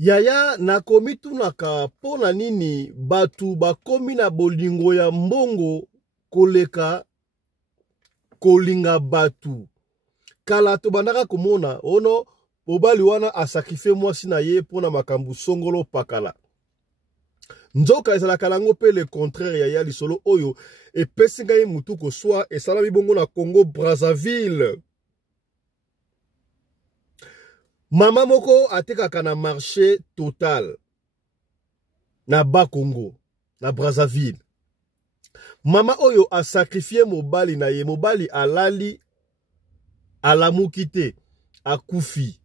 Yaya nakomi tunaka pona nini batu bakomi na bolingo ya mbongo koleka kolinga batu. Kala to bandaka komona ono obali wana asakrifie mwasi na ye pona makambu songolo pakala. Nzoka ezalaka nango pe le contraire yaya lisolo oyo epesi ngai mutu ko swa esalami bongo na Congo Brazzaville. Mama moko atekaka na marché total na Bas Congo na Brazzaville. Mama oyo a sacrifié mobali na ye, mobali alali alamuki te akufi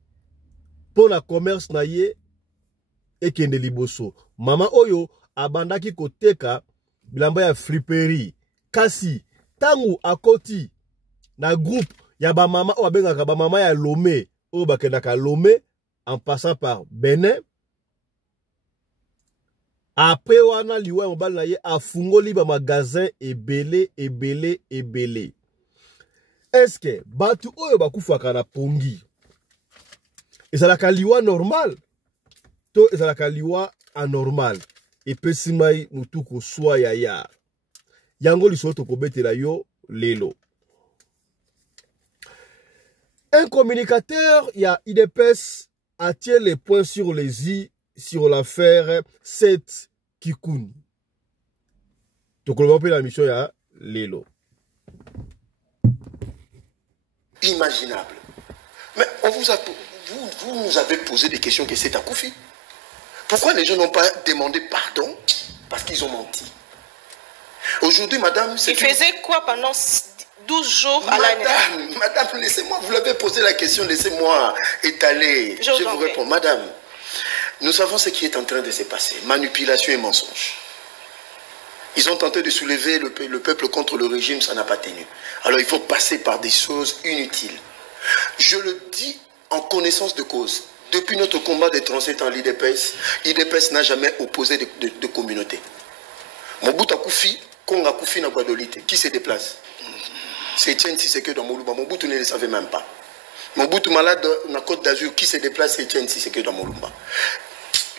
po na commerce na ye ekende liboso. Mama oyo abandaki koteka bilamba ya friperie. Kasi tangu akoti na groupe ya ba mama o abengaka ba mama ya Lomé o bakendaka Lomé en passant par Benin. Après wana liwa mobali na ye afungoli ba magasin ebele. Est-ce que batu oyo bakufaka na pongi ezalaka liwa normal to ezalaka liwa anormal? Epesi mai mutuko swa yaya yango lisolo tokobetela yo lelo. Un communicateur ya IDPS attire les points sur les i sur l'affaire Seth Kikuni. Tokoloba pe la mission ya lelo. Imaginable. Mais vous nous avez posé des questions que c'est Akoufi. Pourquoi les gens n'ont pas demandé pardon? Parce qu'ils ont menti. Aujourd'hui, madame... Il faisait quoi pendant 12 jours à l'année? Madame, laissez-moi, vous l'avez posé la question, laissez-moi étaler. Je vous réponds. Madame, nous savons ce qui est en train de se passer. Manipulation et mensonge. Ils ont tenté de soulever le peuple contre le régime, ça n'a pas tenu. Alors il faut passer par des choses inutiles. Je le dis en connaissance de cause. Depuis notre combat des 37 ans, l'IDPS n'a jamais opposé de communauté. Mobutu Akoufi, Konga Akoufi na Guadolite, qui se déplace? C'est Etienne Tshisekedi dans Moluba. Mobutu ne le savait même pas. Mobutu malade na Côte d'Azur, qui se déplace? C'est Etienne Tshisekedi dans Moluba.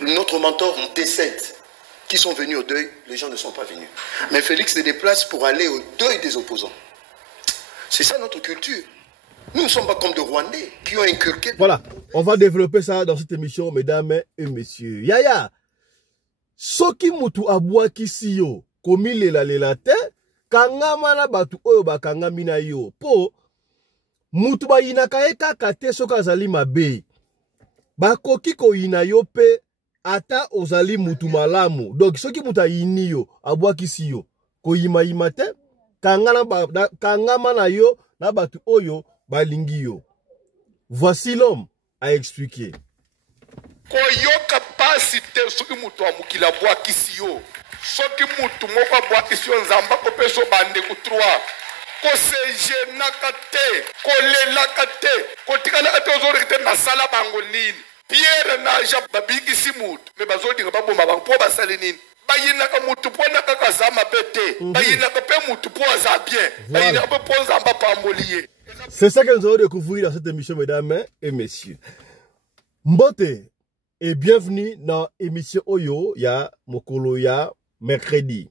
Notre mentor décède. Qui sont venus au deuil, les gens ne sont pas venus. Mais Félix se déplace pour aller au deuil des opposants. C'est ça notre culture. Nous ne sommes pas comme des Rwandais qui ont inculqué... Voilà, on va développer ça dans cette émission, mesdames et messieurs. Yaya, soki mutu abwaki si yo, komi lela te, kangama na batu oyo bakangami na yo. Po, mutu ba yinaka kaka te soka azali mabe. Bakoki ko yina yo pe, ata ozali mutu malamu. Donc, soki mutu ayini yo, abwaki si yo, ko yima te, kangama na yo, na batu oyo, balingi yo. Voici l'homme à expliquer. Koyoka pasi te soki mutu amukila bwaki si yo. Soki mutu moko bwaki si yo nzamba ko peso bande ku 3. Ko sejenaka te, ko lelaka te, ko tikala ate ozori te na sala bango nini. Pierre na Jean babiki si mutu, me bazodinga baboma bango po basali nini. Bayinaka mutu po na kaka zama bete. Bayinaka pe mutu po za bien. Bayinaka pe po nzamba pamboliye. C'est ça que nous allons découvrir dans cette émission, mesdames et messieurs. Mbote et bienvenue dans l'émission Oyo ya Mokolo ya mercredi.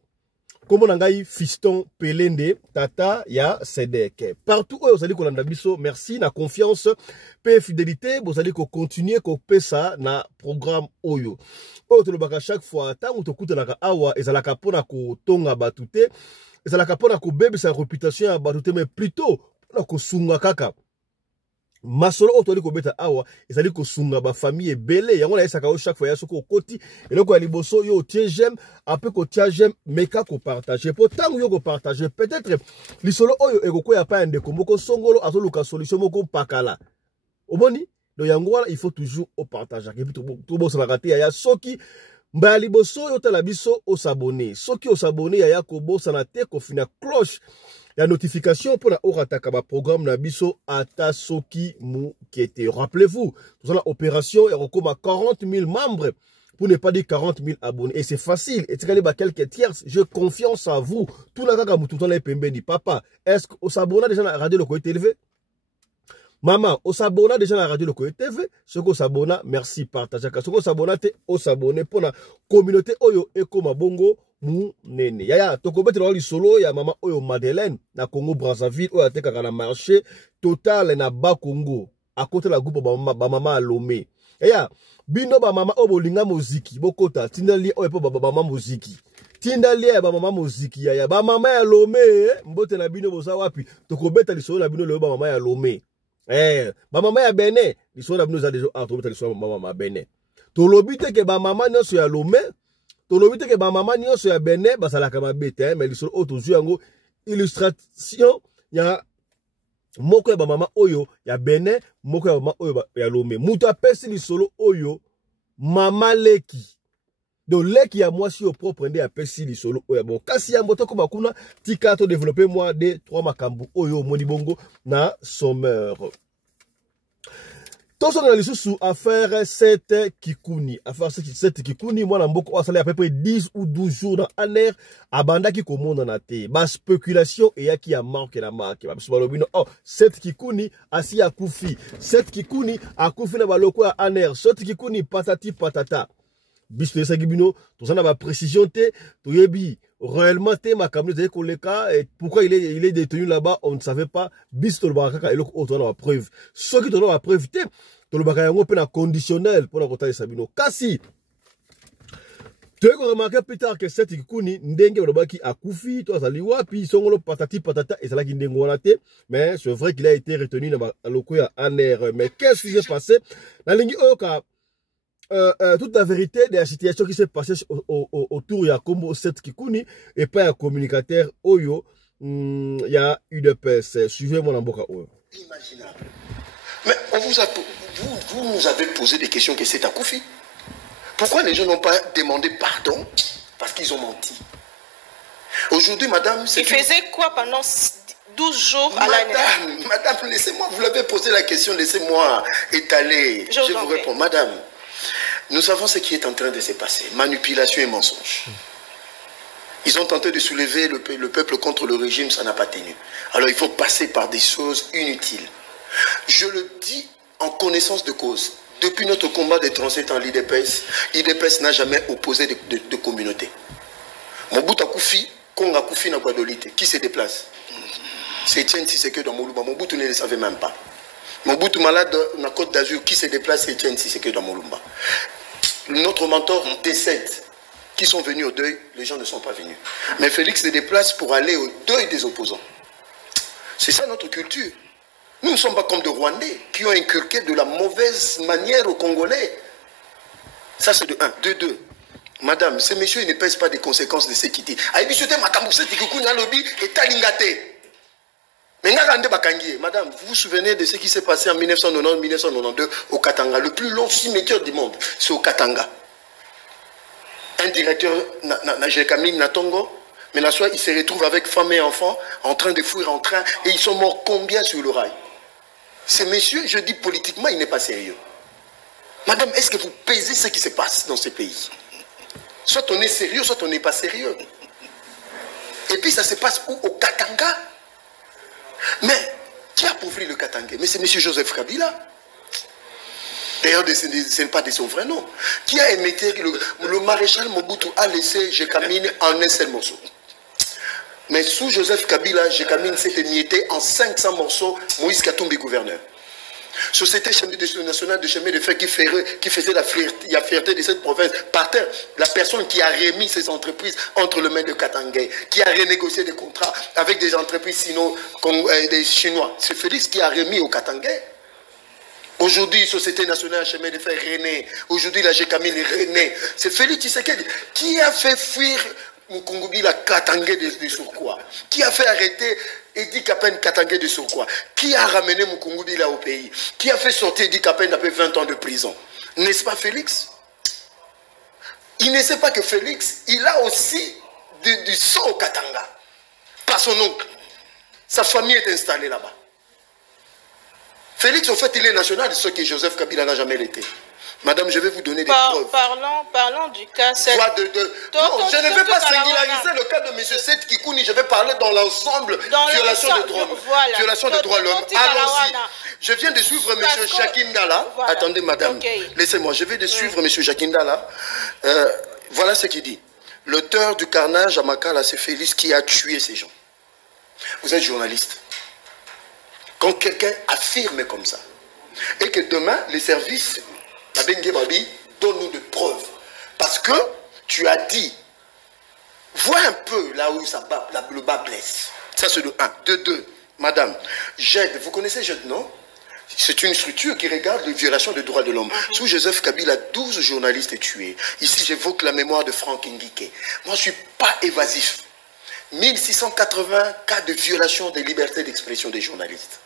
Comme on a fiston Pelende, tata ya Sedek. Partout où vous allez qu'on a biso, merci, na confiance, paix, fidélité, vous allez qu'on continue qu'on paie ça na programme Oyo. Oyo baka chaque fois, tant que tu na awa, ezalaka pona ko tonga batute, ezalaka pona ko bebe sa réputation ya batute, mais plutôt ko sunga kaka masolo otoli ko beta awa ezali ko sunga ba famille ebele yango na esaka o chaque fois ya soko koti eloko ya liboso yo tie j'aime après ko tia j'aime meka ko partager pourtant yo ko partager peut-être lisolo oyo ekoko ya pa ndeko moko songolo azoluka solution moko pakala oboni do yango wana il faut toujours au partager et puis tout bon ça rater ya soki mba liboso yo tala biso o s'abonner soki o s'abonner ya ko bo sana te ko fina cloche la notification pour la orataka ba programme na biso ata soki mu kete. Rappelez-vous, nous avons l'opération et on a 40 000 membres pour ne pas dire 40 000 abonnés. Et c'est facile. Et tu as quelques tierces. Je confiance à vous. Tout le monde tout le temps les pembe dit papa. Est-ce que vous s'abonnez déjà à la radio le côté élevé? Maman, on s'abonne déjà à la radio Lokoyo TV. Ce qu'on s'abonne, merci, partagez. Ce qu'on s'abonne, on s'abonne pour la communauté Oyo Eko Mabongo Mounene. Yaya, toko bete na solo ya maman Oyo Madeleine na Congo Brazzaville Oyo ateka na marché total na ba Congo. À côté la groupe ba maman Lomé. Yaya, bino ba maman Oyo bolinga muziki bokota tindali Oyo po ba maman muziki. Tindali ya ba maman muziki yaya ba maman ya Lomé mbote na bino boza wapi toko beta lisolo na bino le ba maman ya Lomé. Ba maman ya Benin, lisolo na bino za déjà entre beta lisolo maman Benin. To lobite ke ba maman nyonso ya Lomé, to lobite ke ba maman nyonso ya Benin basalaka mabete mais lisolo o to yango illustration ya moko ya ba maman oyo ya Benin, moko ya maman oyo ya Lomé. Mutu apesi lisolo oyo mama leki. Donc leki ya moi si au propre ndé apesi lisolo oyo bon kasi ya mboto ko bakuna tika to développer moi des 3 makambu oyo moni bongo na sommeur. Tout ça dans les sous affaire 7 Kikuni. Affaire 7 Kikuni, moi, na mboko, ça à peu près 10 ou 12 jours dans l'air, abanda qui commande en athée. Ba spéculation, et ya qui a marqué la marque. Oh, 7 Kikuni, assis à Koufi. 7 Kikuni, à Koufi na baloko à aner. 7 Kikuni, patati patata. Bis to yesa gibino, tout ça na ba précision te, to yebi. Réellement, ma caméra et pourquoi il est détenu là-bas, on ne savait pas. Bis to le baraka et l'autre on a preuve. Ce qui te donne la preuve, to le baraka on peut conditionnel pour la côté de Sabino. Kasi, tu as remarqué plus tard que cette Kikuni, ndenge le baki a Koufi, toi ça liwa, puis ils sont le patati patata et c'est là qu'il ndenge on a été. Mais c'est vrai qu'il a été retenu dans la lokoya en air. Mais qu'est-ce qui s'est passé? La ligne Oka. Toute la vérité de la situation qui s'est passée autour de Kombo 7 Kikuni et pas un communicateur Oyo, il y a UDPS. Suivez-moi dans Boka Oyo. Imaginable. Mais vous nous avez posé des questions que c'est à Koufi. Pourquoi les gens n'ont pas demandé pardon? Parce qu'ils ont menti. Aujourd'hui, madame, c'est. Il faisait quoi pendant 12 jours à l'année? Madame, laissez-moi, vous l'avez posé la question, laissez-moi étaler. Je vous réponds, madame. Nous savons ce qui est en train de se passer. Manipulation et mensonge. Ils ont tenté de soulever le peuple contre le régime, ça n'a pas tenu. Alors il faut passer par des choses inutiles. Je le dis en connaissance de cause. Depuis notre combat des 37 ans, l'IDPS n'a jamais opposé de communauté. Mobutu Koufi, Konga Koufi na Guadolite, qui se déplace? C'est Etienne Tshisekedi dans Moluba. Mobutu ne le savait même pas. Mobutu malade dans la Côte d'Azur, qui se déplace, c'est Etienne Tshisekedi dans Molumba. Notre mentor décède. Qui sont venus au deuil, les gens ne sont pas venus. Mais Félix se déplace pour aller au deuil des opposants. C'est ça notre culture. Nous ne sommes pas comme des Rwandais qui ont inculqué de la mauvaise manière aux Congolais. Ça c'est de 1. De 2. Madame, ces messieurs ils ne pèsent pas des conséquences de ce qu'ils disent. Madame, vous vous souvenez de ce qui s'est passé en 1990-1992 au Katanga. Le plus long cimetière du monde, c'est au Katanga. Un directeur, Jekamine Natongo, mais la soirée, il se retrouve avec femme et enfants en train de fuir en train et ils sont morts combien sur le rail? Ces messieurs, je dis politiquement, il n'est pas sérieux. Madame, est-ce que vous pesez ce qui se passe dans ces pays? Soit on est sérieux, soit on n'est pas sérieux. Et puis ça se passe où? Au Katanga. Mais qui a appauvri le Katanga? Mais c'est M. Joseph Kabila. D'ailleurs, ce n'est pas de son vrai nom. Qui a émetté le maréchal Mobutu a laissé Jekamine en un seul morceau. Mais sous Joseph Kabila, Jekamine s'est émietté en 500 morceaux. Moïse Katumbi, gouverneur. Société nationale de chemin de fer qui faisait la fierté de cette province. Par terre, la personne qui a remis ces entreprises entre les mains de Katangais, qui a renégocié des contrats avec des entreprises des Chinois. C'est Félix qui a remis au Katangais. Aujourd'hui, Société nationale de chemin de fer renaît. Aujourd'hui, la Jekamine renaît. C'est Félix Tshisekedi qui a fait fuir Mukungubi la Katangais de Surquois. Qui a fait arrêter Edi Kapen Katangais de Surquois. Qui a ramené Mukungubi là au pays. Qui a fait sortir Edi Kapen après 20 ans de prison. N'est-ce pas Félix? Il ne sait pas que Félix, il a aussi du sang au Katanga. Par son oncle. Sa famille est installée là-bas. Félix, en fait, il est national de ce que Joseph Kabila n'a jamais été. Madame, je vais vous donner des preuves. Parlons du cas. Non, je ne vais pas singulariser le cas de M. Seth Kikouni. Je vais parler dans l'ensemble. Violation de droits. Voilà. Violation de droits de l'homme. Allons-y. Je viens de suivre M. Jacques Ndala. Voilà. Attendez, madame. Okay. Laissez-moi. Je vais de suivre M. Jacques Ndala. Voilà ce qu'il dit. L'auteur du carnage à Makala, c'est Félix qui a tué ces gens. Vous êtes journaliste. Quand quelqu'un affirme comme ça, et que demain, les services, donne-nous des preuves. Parce que tu as dit, vois un peu là où le bas blesse. Ça, c'est de 1. De 2, madame, GED, vous connaissez GED, non? C'est une structure qui regarde les violations des droits de l'homme. Sous Joseph Kabila, 12 journalistes tués. Ici, j'évoque la mémoire de Franck Nguike. Moi, je ne suis pas évasif. 1680 cas de violation des libertés d'expression des journalistes.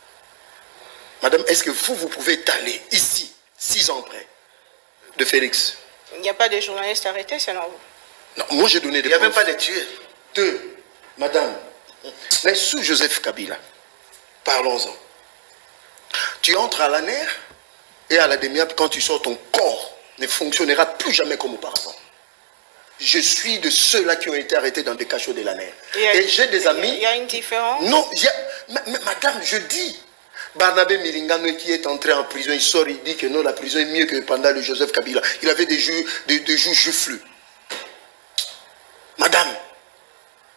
Madame, est-ce que vous pouvez étaler ici, 6 ans après, de Félix? Il n'y a pas de journalistes arrêtés, selon vous? Non, moi j'ai donné des preuves. Il n'y a même pas de tués. 2, madame, mais sous Joseph Kabila, parlons-en. Tu entres à l'ANER et à la DEMIAP, quand tu sors, ton corps ne fonctionnera plus jamais comme auparavant. Je suis de ceux-là qui ont été arrêtés dans des cachots de l'ANER. Et j'ai des amis... Il y a une différence? Non, mais madame, je dis... Barnabé Milingano qui est entré en prison, il sort, il dit que non, la prison est mieux que pendant le Joseph Kabila. Il avait des juges flux. Madame,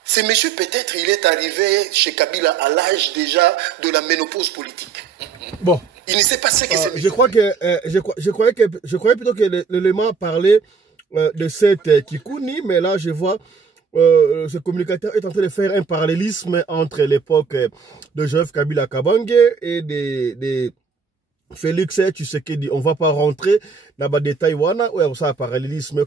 ce monsieur peut-être il est arrivé chez Kabila à l'âge déjà de la ménopause politique. Bon. Il ne sait pas ce que c'est. Je croyais plutôt que l'élément parlait de cette Kikouni, mais là je vois ce communicateur est en train de faire un parallélisme entre l'époque de Joseph Kabila Kabange et des Félix Tshisekedi. On ne va pas rentrer dans les détails où ça un parallélisme à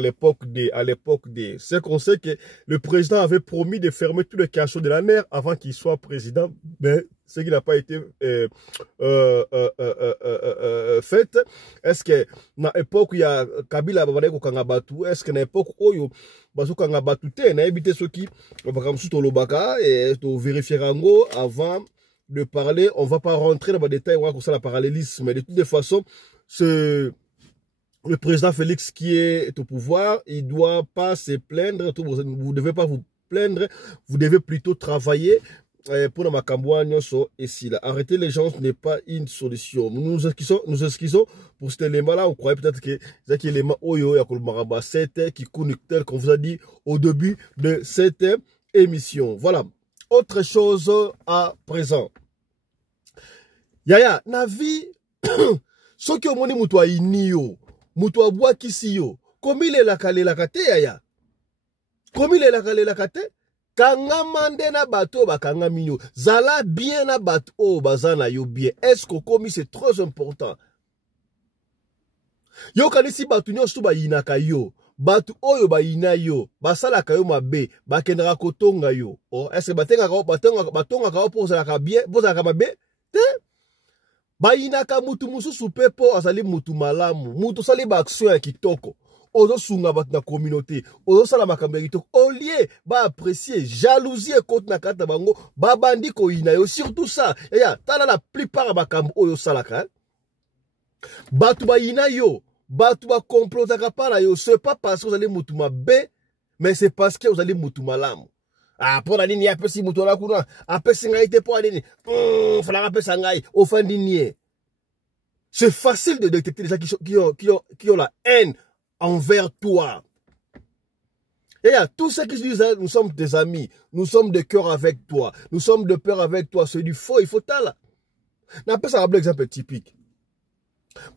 l'époque des. C'est qu'on sait que le président avait promis de fermer tous les cachets de la mer avant qu'il soit président, mais ce qui n'a pas été fait. Est-ce que dans l'époque où il y a Kabila Babadeko, est-ce que dans l'époque où il y a bazokanga batute na éviter ceux qui comme tout lobaka et to vérifier rango avant de parler. On va pas rentrer dans les détails comme ça la parallélisme, mais de toutes les façons le président Félix qui est au pouvoir, il doit pas se plaindre, vous devez pas vous plaindre, vous devez plutôt travailler pour la Makambouane ici là. Arrêter les gens n'est pas une solution. Nous excusons pour cet élément-là. On croyait peut-être que cet élément Oyo Yakolmaraba, c'était qui connectait, comme vous a dit au début de cette émission. Voilà. Autre chose à présent. Yaya, na vie, ce que moni mutwa inio, mutwa bois kisiyo, comme il est la kate yaya. Comme il est la kate. Kanga mande na bato bakanga minyo. Zala bien na bato bazana yo bien. Est-ce que comme c'est trop important? Yo kanisi bato nyo su ba yinaka yo. Bato oyo ba yina yo. Basala kayo mabe. Bakendra kotonga yo. Oh, est-ce que batonga kao po zala ka bien? Po zala ka mabe? Te? Ba yinaka mutu mususu pepo azali mutu malamu. Mutu sali ba action ya kitoko. Ozo sunga bat na communauté, ozo sala makambo ya kitoko, au lieu ba apprécier, jalousie contre na kata bango, ba bandi ko ina yo, surtout ça, ya, tala la plupart makambo oyo salaka, batu ba ina yo, batu ba complotaka pala yo, c'est pas parce que vous allez mutu mabe, mais c'est parce que vous allez mutu malamu. Ah, pour la ligne, ya pesi mutu la kuna, apesi ngai te po alini, fala apesa ngai, ofandi nie. C'est facile de détecter les gens qui ont la haine envers toi. Et à tous ceux qui se disent, nous sommes des amis, nous sommes de cœur avec toi, nous sommes de peur avec toi, c'est du faux, il faut t'ala. N'a pas ça un exemple typique.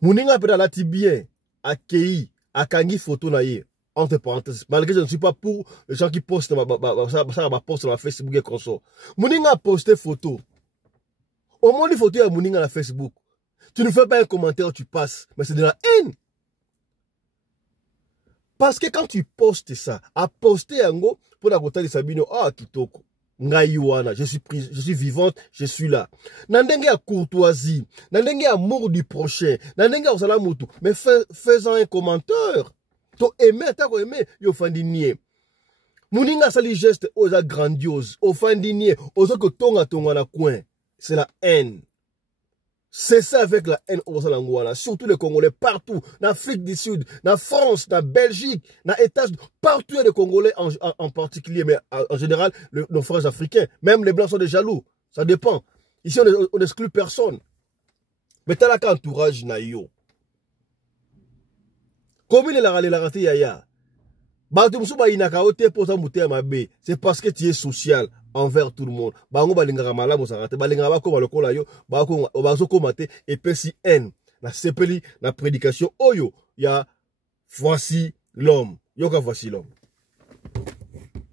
Mouninga peut la bien, accueilli, akangi photo naïe, entre parenthèses, malgré que je ne suis pas pour les gens qui postent ma poste sur Facebook et consort. Mouninga a posté photo. Au moins les photos à Mouninga sur Facebook. Tu ne fais pas un commentaire, tu passes, mais c'est de la haine. Parce que quand tu postes ça, à poster un go, pour la côté de Sabino, ah, kitoko, ngayuana, je suis vivante, je suis là. Nandenge à courtoisie, nandenge à amour du prochain, nandenge à salamutu, mais faisant un commentaire, to aimer, t'as aimé, yo fandinier. Mouninga sali geste, osa grandiose, au fandinier, osa que tonga na coin, c'est la haine. C'est ça avec la haine au Zalangouana. Surtout les Congolais partout. Dans l'Afrique du Sud, dans France, dans Belgique, dans les États-Unis. Partout il y a des Congolais en particulier, mais en général, nos frères africains. Même les Blancs sont des jaloux. Ça dépend. Ici, on n'exclut personne. Mais t'as là qu'entourage naïo. Comme il est la raté yaya. C'est parce que tu es social envers tout le monde. Et puis si haine, la sepeli, la prédication, oyo, ya voici l'homme. Yoka voici l'homme.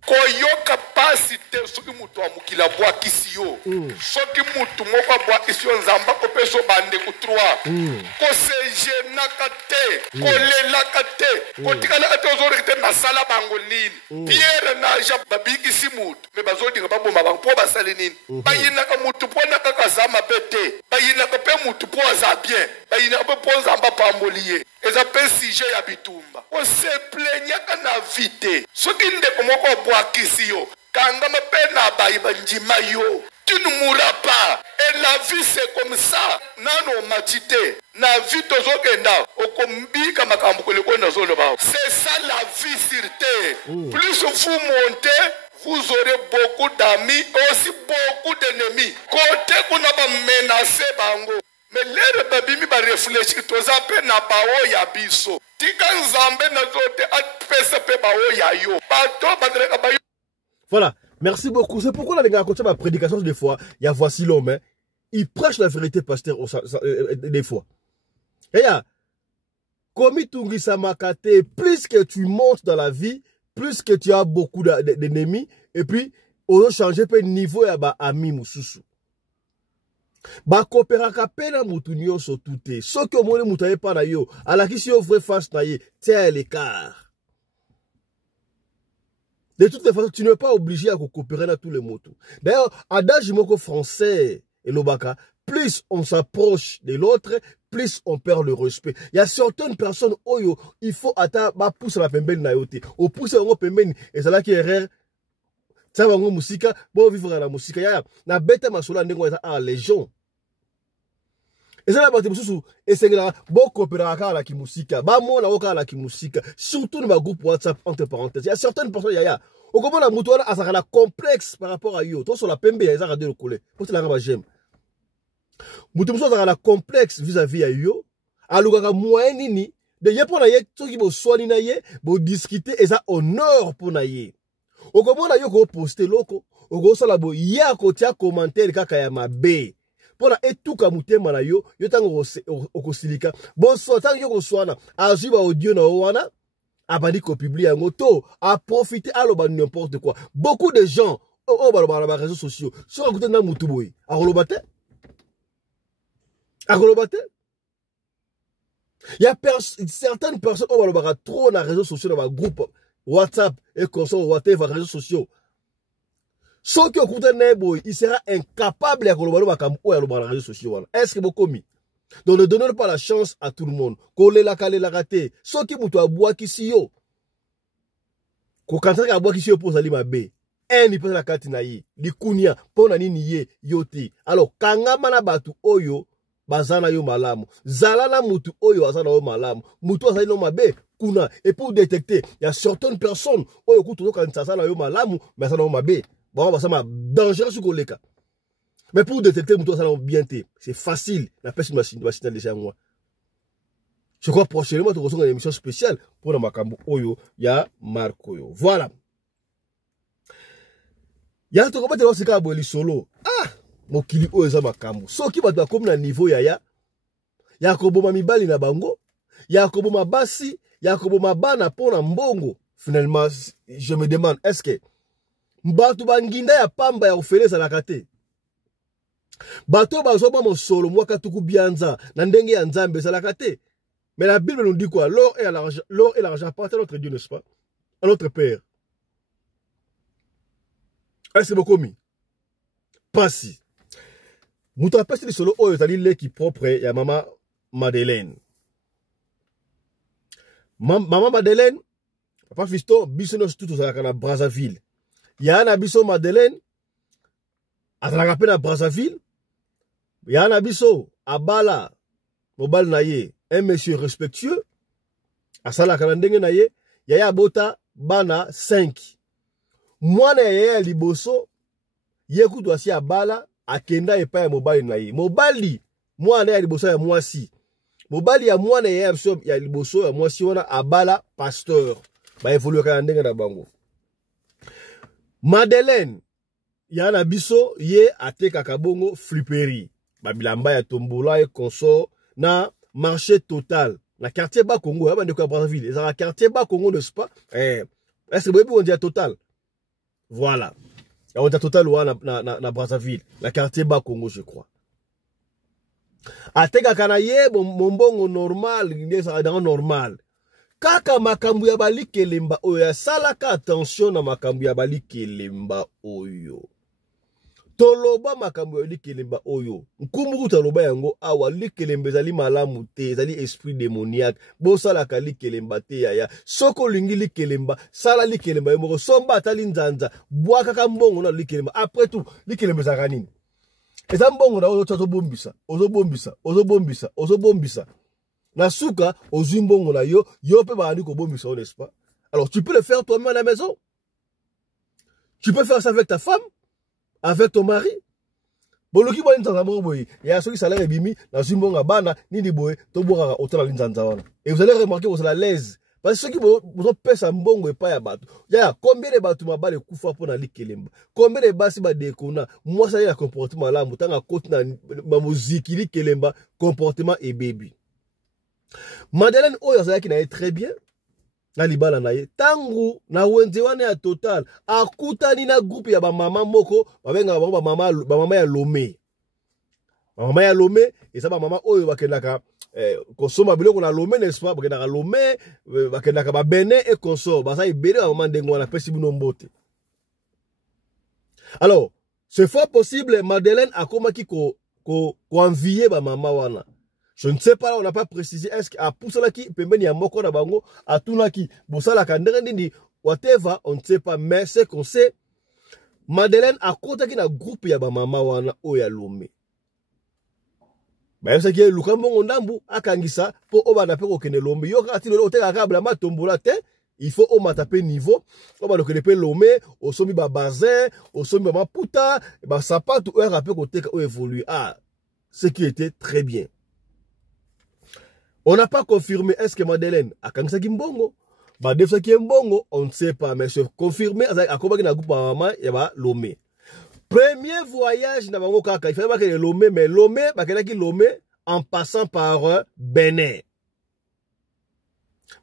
Koyoka pasi te soki mutu amukila bwa kisiyo soki mutu moko bwa kisiyo nzamba kopeso bande ku 3 ko sejenaka te kolelaka te kotikalaka te ozoleki te nasala bango nini Pierre na Jean babikisi mutu me bazodinga baboma bango mpo basali nini bayinaka mutu mpo na kaka aza mabe te bayinaka mpe mutu mpo aza bien bayinaka mpe mpo nzamba pamboli ye eza mpe sije ya bitumba osepleniaka na vite soki ndeko moko obwakisi yo kangama mpe na bayi bandima yo tu ne mourras pas et la vie c'est comme ça nano omati te na vie tozokenda okombika makambo koleko nazoloba c'est ça la vie sur terre plus vous montez vous aurez beaucoup d'amis aussi beaucoup d'ennemis côté kuna ba menacer bango mais les babimi ba réfléchir toza pe na bao ya biso tika nzambe na zote atpesa pe bao ya yo bato badreka ba. Voilà, merci beaucoup. C'est pourquoi la gars continue ma prédication des fois. Il y a voici l'homme, hein. Il prêche la vérité, pasteur, des fois. Et il y a Komi Tungi Samakate, plus que tu montes dans la vie, plus que tu as beaucoup d'ennemis, et puis on a changé de niveau et bah ami mususu. Ba coopéraka pena mutunio so tuté. Ce que mon mutaye pas na yo, à la qui si vrai face na ye, tiens l'écart. De toutes les façons, tu n'es pas obligé à coopérer dans tous les motos. D'ailleurs, adage moko français et l'obaka, plus on s'approche de l'autre, plus on perd le respect. Il y a certaines personnes, oyo, il faut attendre, ba pousse la pembeni na yote. Ou pousse la pembeni, et c'est là qui est rare. Ça va en musique, bon vivre à la musique. Ya, na bête masola ndengo à légion. Et ça, et c'est là, bon coopérer à la musique, bah mon avocat à la musique, surtout dans ma groupe WhatsApp entre parenthèses. Il y a certaines personnes, yaya, au comment la moutoine a ça complexe par rapport à yo. Toi sur la pembe, il y a ça de le coller. Pour te la raba j'aime. Moutoune a la complexe vis-à-vis à yo. Alors moyen nini, de yé pour na yé, ceux qui vont soigner na yé, vont discuter et ça honneur pour na yé. Au comment na yo ko poster loko, au go ça la bo ya ko tia commentaire kaka ya mabe. Pona etuka mutema na yo tango okosilika bon so tango yo koswana azuba audio na wana abandi ko publier yango to a profiter aloba n'importe quoi. Beaucoup de gens baloba na réseaux sociaux so akuta na mutu boy akolobate il y a certaines personnes baloba trop na réseaux sociaux dans ma groupe WhatsApp et console whatever réseaux sociaux. Sauf que il sera incapable de faire les réseaux sociaux. Est-ce que vous commis? Donc ne donnez pas la chance à tout le monde. Coller la calé la raté. Sauf que vous boire qui si yo. Quand on boire qui si yo pour salir ma bé. Un peut la carte naïe. Li kunya pour nani niye yoti. Alors kanga mana batu oyo bazana yo malamu. Zalala mutu oyo azana yo malamu. Mutu azana yo mabe kuna. Et pour détecter, il y a certaines personnes oyo kuto quand ça yo malamu mais azana yo mabe. Bon, ça m'a dangereux sur le cas. Mais pour détecter mon ça bien c'est facile. La personne va signaler déjà moi. Je crois prochainement tu reçois une émission spéciale pour le Makambo Oyo, ya Marco yo. Voilà. Ya to comment te ka boli solo. Ah, mokili oyo za Makambo. So ki ba comme na niveau ya ko boma mibali na bango, ya ko boma basi, ya ko boma bana pona mbongo. Finalement, je me demande est-ce que Mbatu banginda ya pamba ya ofeleza la kate. Bato bazoba mosolo mwaka tuku bianza na ndenge ya nzambe za la kate. Mais la Bible nous dit quoi? L'or et l'argent appartiennent à notre Dieu, n'est-ce pas? À notre Père. Est-ce que vous commis? Pas si. Mouta peste de solo oyo tali le qui propre ya maman Madeleine. Maman Madeleine, papa fiston, bisonos tout ça na Brazzaville. Il y a un abisso Madeleine, à la Brazzaville, Yana biso abala mobali na ye un monsieur respectueux asala kanandenge na ye yaya bota bana 5 mwana yaya liboso ye kutu asi abala akenda epa ya mobali na ye mobali mwana ya liboso ya mwasi mobali ya mwana ya liboso ya mwasi wana abala pasteur ba évoluer kanandenge na bango Madeleine yana biso ye atekaka bongo flipperie babilamba ya tombola et consort na marché total na quartier bas Congo ya bande ko Brazzaville ezaka quartier bas Congo n'est-ce pas est-ce que on dit total voilà on dit total na Brazzaville la quartier bas Congo je crois atekaka na ye mombongo normal ngeza dans normal kaka makambu ya balikelemba oyo salaka attention na makambu ya balikelemba oyo toloba makambo ya likelemba oyo nkumbuku taloba yango awa likelemba ezali malamu te ezali esprit démoniaque bosalaka likelemba te yaya soko lingi likelemba sala likelemba yemoko somba atali nzanza bwakaka mbongo na likelemba après tout likelemba ezaka nini eza mbongo na ozobombisa na suka ozwi mbongo na yo pe bandi kobombisa n'est-ce pas alors tu peux le faire toi-même à la maison tu peux faire ça avec ta femme avec ton mari boloki bo nzanza moko boye ya soki salaire bimi na zimbonga bana nini boye to bokaka otala linzanza wana et vous allez remarquer vous allez à l'aise parce que soki bozo pesa mbongo epa ya bato ya combien de bato mabale kufa pona likelemba combien de basi ba dekona moi ça ya comportement malamu tanga koti na muziki likelemba comportement et baby Madeleine oyo azalaki na ye très bien na libala na ye tangu na wenze wana ya total akutani na groupe ya ba mama moko babenga ba mama ya Lomé mama ya Lomé eza ba mama oyo bakendaka kosoma biloko na Lomé n'est-ce pas bakendaka Lomé bakendaka ba Benin et consort basa ibele ba mama ndengo na pesi bino mbote alors c'est fort possible Madeleine akomaki ko envier ba mama wana. Je ne sais pas, on n'a pas précisé. Est-ce qu'à Poussalaki, Pembeni a Moko na Bango, à Tunaki, Boussala Kandrendini, whatever, on ne sait pas. Mais ce qu'on sait, Madeleine a contacté un groupe ya ba mama wana oya Lomé. Bah, c'est que Lukambo Ndambu a Kangisa pour Obana Peko Kene Lomé. Yo kati le hotel à Kabla ma tombola te. Il faut au mataper niveau. On va le connaître Lomé, au sommet ba bazin, au sommet ba puta, ba sapat ou un rappel côté où évolue. Ah, ce qui était très bien. On n'a pas confirmé est-ce que Madeleine a kangisa kimbongo. Bah de ce qui est mbongo, on ne sait pas mais c'est confirmé à comment na groupe maman ya ba Lomé. Premier voyage na bango kaka, il fallait pas que Lomé mais Lomé ba kelaki Lomé en passant par Benin.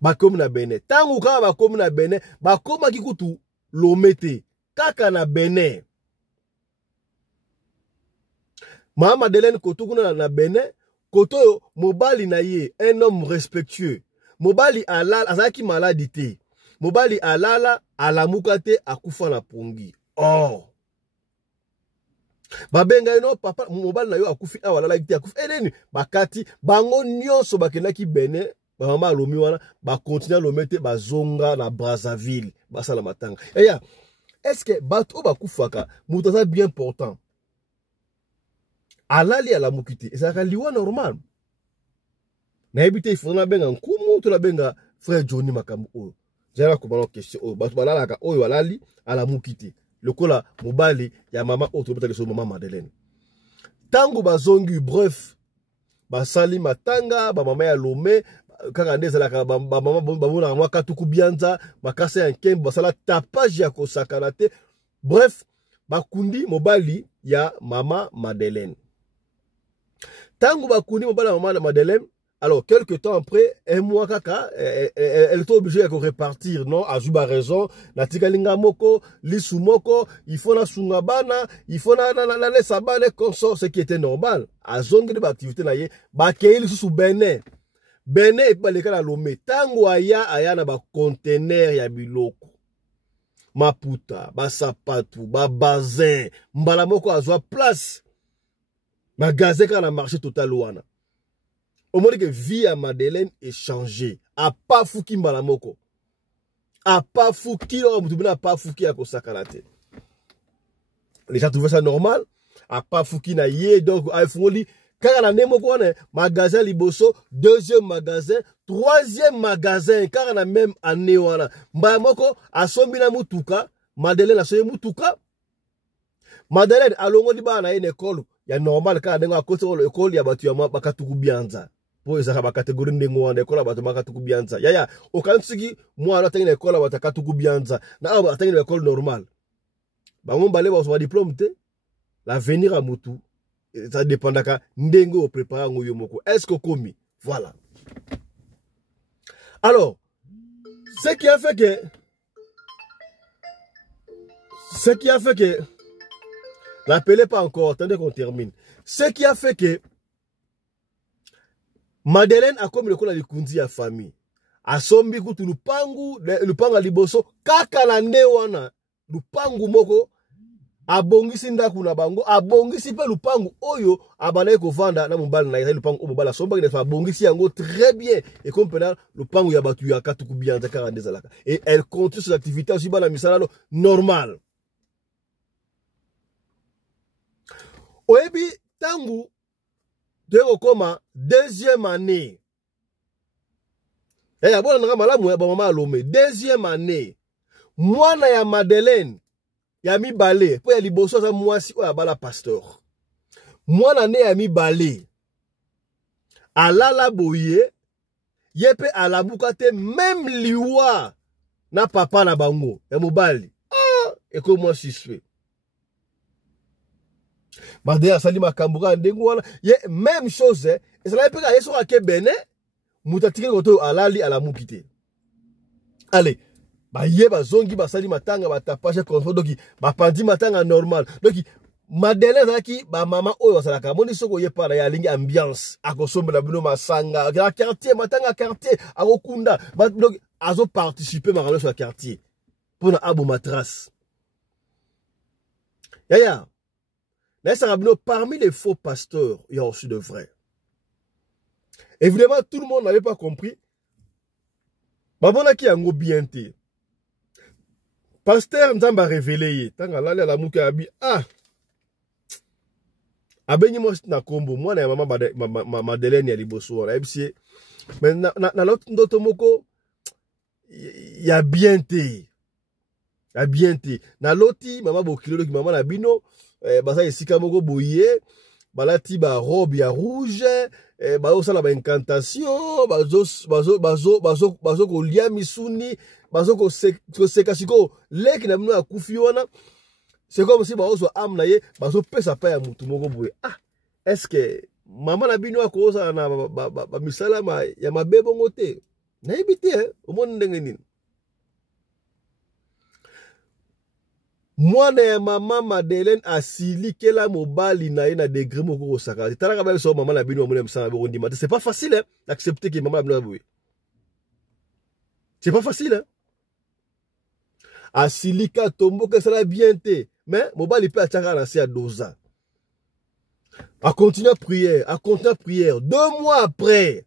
Ba comme na Benin. Tangu ka ba comme na Benin, ba koma kikutu Lomé te. Kaka na Benin. Mama Madeleine kotukuna na Benin. Koto mobali na ye, un homme respectueux. Mobali alala, azaki maladité. Mobali alala, alamukate, akufa na pongi. Oh. Babenga ino, papa, mobali na yo akufi, awalala gite, akufi. Neni, bakati, bango nyonso bakenaki Benin, ba mama Lomi wana, ba continue Lomete, ba zonga na Brazzaville, basala matanga. Eya, est-ce que bato bakufaka, moutaza bien portant? Alali à la mukite, et ça a liwa normal. Na ebite il faut na benga nkumu to la benga frère Johnny Makambu oyo. Jara ko balo question oyo, bato balala ka oyo alali à la mukite. Lokola mobali ya mama oyo to betaka so mama Madeleine. Tango bazongi bref, ba sali matanga, ba mama ya Lomé, kaka ndeza ka ba mama bamona mwa katuku bianza, bakasa ya nkembo basala tapage ya kosakana te. Bref, bakundi mobali ya mama Madeleine. Tango bakundi mobali ya mama Madeleine, alors quelque temps après, un mois kaka, elle était obligée de repartir, non? Azuba raison, natika linga moko, lisu moko, il faut na sungabana, il faut na sabane consort, ce qui était normal. Azongi de activité na ye, bakei sous Benin. Benin et pas les cas la Lomé. Tango aya na ba conteneur ya biloko. Maputa, ba sapatu, ba bazin, mbala moko azwa place. Ma gazeka na marché total wana. Au moins que vie à Madeleine est changée. A pas fouki mbalamoko. A pas fouki, a pas fouki à kosakalate. Les gens trouvaient ça normal. a pas fouki na ye donc a fungoli car na nemo ko na magasin liboso, deuxième magasin, troisième magasin car na même année wana mba moko asombi na mutuka Madeleine asoye mutuka Madeleine alongo di ba na une école ya normal car dengo akote école ya batu ya bakatuku bianza po ezaka ba catégorie ndengo wana école batu bakatuku bianza yaya okantsiki mwa ala tangi école batu katuku bianza na aba tangi école normale bango mbale ba so diplôme te l'avenir à mutu ça dépendaka ndengo o préparer ngoyo moko est-ce que komi voilà alors ce qui a fait que n'appelez pas encore, attendez qu'on termine. Ce qui a fait que Madeleine a comme le coup de kundi à famille. A sombi kutu lupangu liboso kaka la newana lupangu moko abongisi ndaku na bango abongisi pe lupangu oyo abana ko vanda na mobali na lupangu mobala somba ki na abongisi yango très bien et comme pendant lupangu ya batu ya katuku bien za 42 zalaka et elle continue ses activités aussi bana misala normal. Oebi tangu de koma deuxième année. Eh abona nga malamu ya ba mama alome deuxième année. Mwana ya Madeleine ya mibale po ya liboso za mwasi oya bala pasteur. Mwana ne ya mibale. Alala boye yepe alabuka te même liwa na papa na bango ya mobali. Ah, eko moi suspect. Madeleine sali makambura ndengo wana ye même chose et ça peka yeso ka bene mutatike koto alali alamukite. Allez ba ye ba zongi ba sali matanga ba tapage contrôle donc ba pandi matanga normal donc Madeleine zaki ba mama oyo salaka moni soko ye para ya lingi ambiance akosombela bino masanga la quartier matanga quartier akokunda donc azo participer ma sur le quartier pour na abo matras yaya. Parmi les faux pasteurs, il y a aussi de vrais. Évidemment, tout le monde n'avait pas compris. Babona qui a un bien té. Pasteur Nzamba révélé. Tanga lale la mouka abi. Ah! Abeni mo na kombo. Moi na maman Madeleine ya liboso. Mais na l'autre moko, il y a bien té. Il y a bien té. Na loti, maman bokilo ki maman na bino. Basa esika moko boye balati ba robe ya rouge bazo sala ba incantation bazo ko lia misuni bazo ko seka siko leki na bino ya kufi wana c'est comme si bazo amna ye bazo pesa pa ya mutu moko boye. Ah, est-ce que maman na bino ko sala na ba misala ya mabebo ngote na ebite o mon ndenge nini. Mwana ya mama Madeleine asili kela mobali na ye na degré moko ko saka. Talaka ba so mama na bino mona msana bo ndima. C'est pas facile hein d'accepter que maman na bino boye. C'est pas facile hein. Asili ka tombo que ça la bien té. Mais mobali peut ataka na se a doza. A continuer prière, 2 mois après.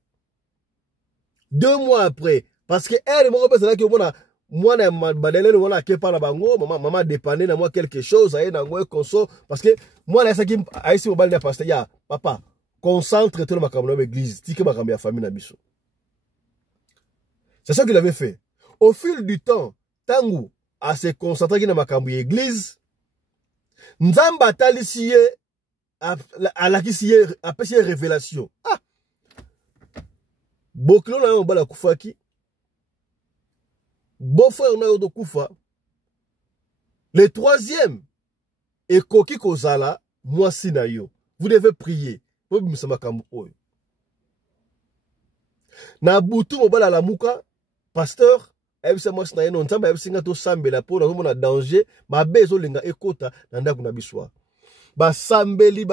2 mois après parce que elle moko pe ça ki mona moi na Madeleine wana ke pa na bango maman dépanner na moi quelque chose aye na ngoe konso parce que moi na saki aisi mobali na pasteur ya papa concentre toi na makambo na église tike makambo ya famille na biso. C'est ça qu'il avait fait. Au fil du temps tangu a se concentrer na makambo ya église Nzamba talisi ye alakisi ye apesi révélation. Ah bokilo na yo bala kufaki beau-frère na yodo kufa. Le troisième et koki kozala mwasi na yo. Vous devez prier. Na butu mobala la muka pasteur ebisa mwasi na ye non nzamba ebisinga to sambela po na mona danger mabezo linga ekota na ndaku na biswa. Basambeli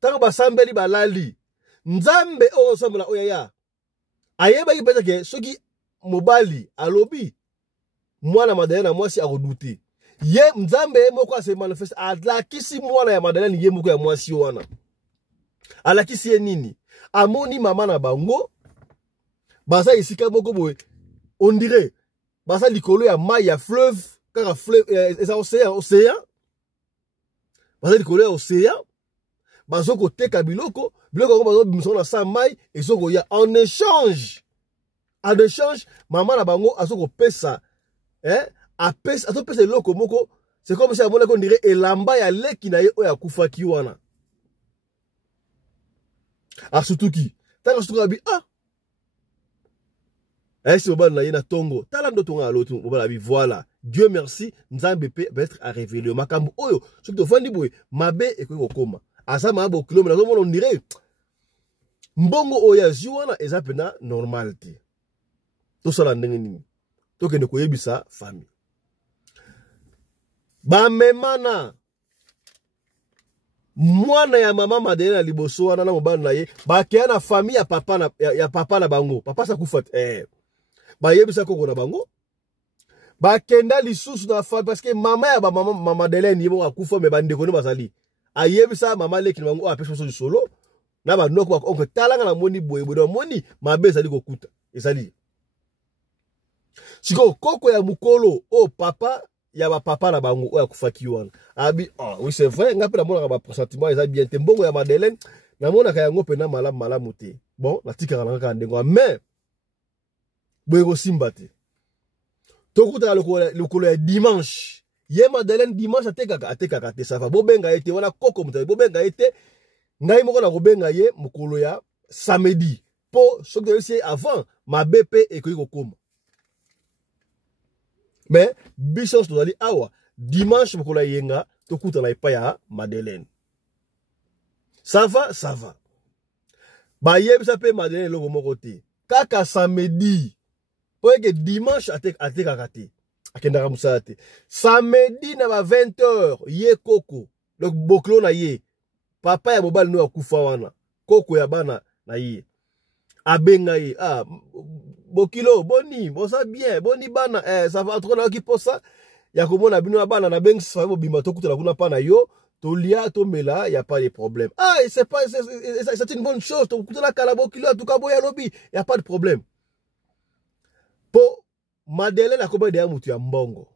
tango basambeli balali nzambe o sambela oyaya ayeba ki pesa ke soki mobali alobi mwana Madeleine na mwasi akodouter ye nzambe moko se manifeste alakisi mwana ya Madeleine ye moko ya mwasi wana alakisi ye nini amoni mama na bango baza isika moko boye on dirait baza likolo ya mai ya fleuve kaka fleuve eza océan baza likolo ya océan bazokoteka biloko yango bazobimisa na sa mai ezokoya en échange mama na bango azokopesa azopesa eloko moko c'est comme si amonaki on dirait elamba ya leki na ye oyo akufaki wana asutuki tanga sutuka bi si mobali na ye na tongo tala ndo tonga alotu mobali abi voilà Dieu merci nzambe pe peut-être a révélé makambo oyo soki tofandi boye mabe ekoki kokoma asa ma bo kilomètre nazomona on dirait mbongo oyo azwi wana eza pena normal te tosala ndenge nini tokende koyebisa famille bamemana mwana ya mama Madeleine na liboso wana na mobali na ye bakeya na famille ya papa na bango papa sakufa bayebisa koko na bango bakenda lisusu na famille parce que mama ya mama Madeleine yebo akufa me bandeko ne bazali ayebisa mama leki na bango apesa so solo na banoko onke talanga na moni boye na moni mabe ezali kokuta ezali siko koko ya mukolo papa ya ba papa na bango oya kufaki wana abi oui c'est vrai ngape na mona ba pressentiment eza bien te mbongo ya Madeleine na mona ka yango pena malamu te bon na tika na ka ndengo mais boye ko simba te tokuta lokolo ya dimanche ye Madeleine dimanche atekaka te ça va bobenga ete wana koko mutabe bobenga ete ngai moko na kobenga ye mukolo ya samedi po soki de avant ma BP ekoki kokoma mais biso tozali awa dimanche mokola yenga tokuta na epa ya Madeleine ça va ba yebisa pe Madeleine loko moko te kaka samedi po que dimanche atekaka te akendaka musala te samedi na ba 20h ye koko le boklo na ye papa ya mobali no akufa wana koko ya bana na ye abenga ye bokilo boni bosa bien boni bana ça va trop na ki posa ya komona bino bana na bengi sa bo bima to kutela kuna pa na yo to lia to mela y a pas de problème c'est une bonne chose to kutela kala bokilo en tout cas boya lobi y a pas de problème po Madeleine akoba de mutu ya mbongo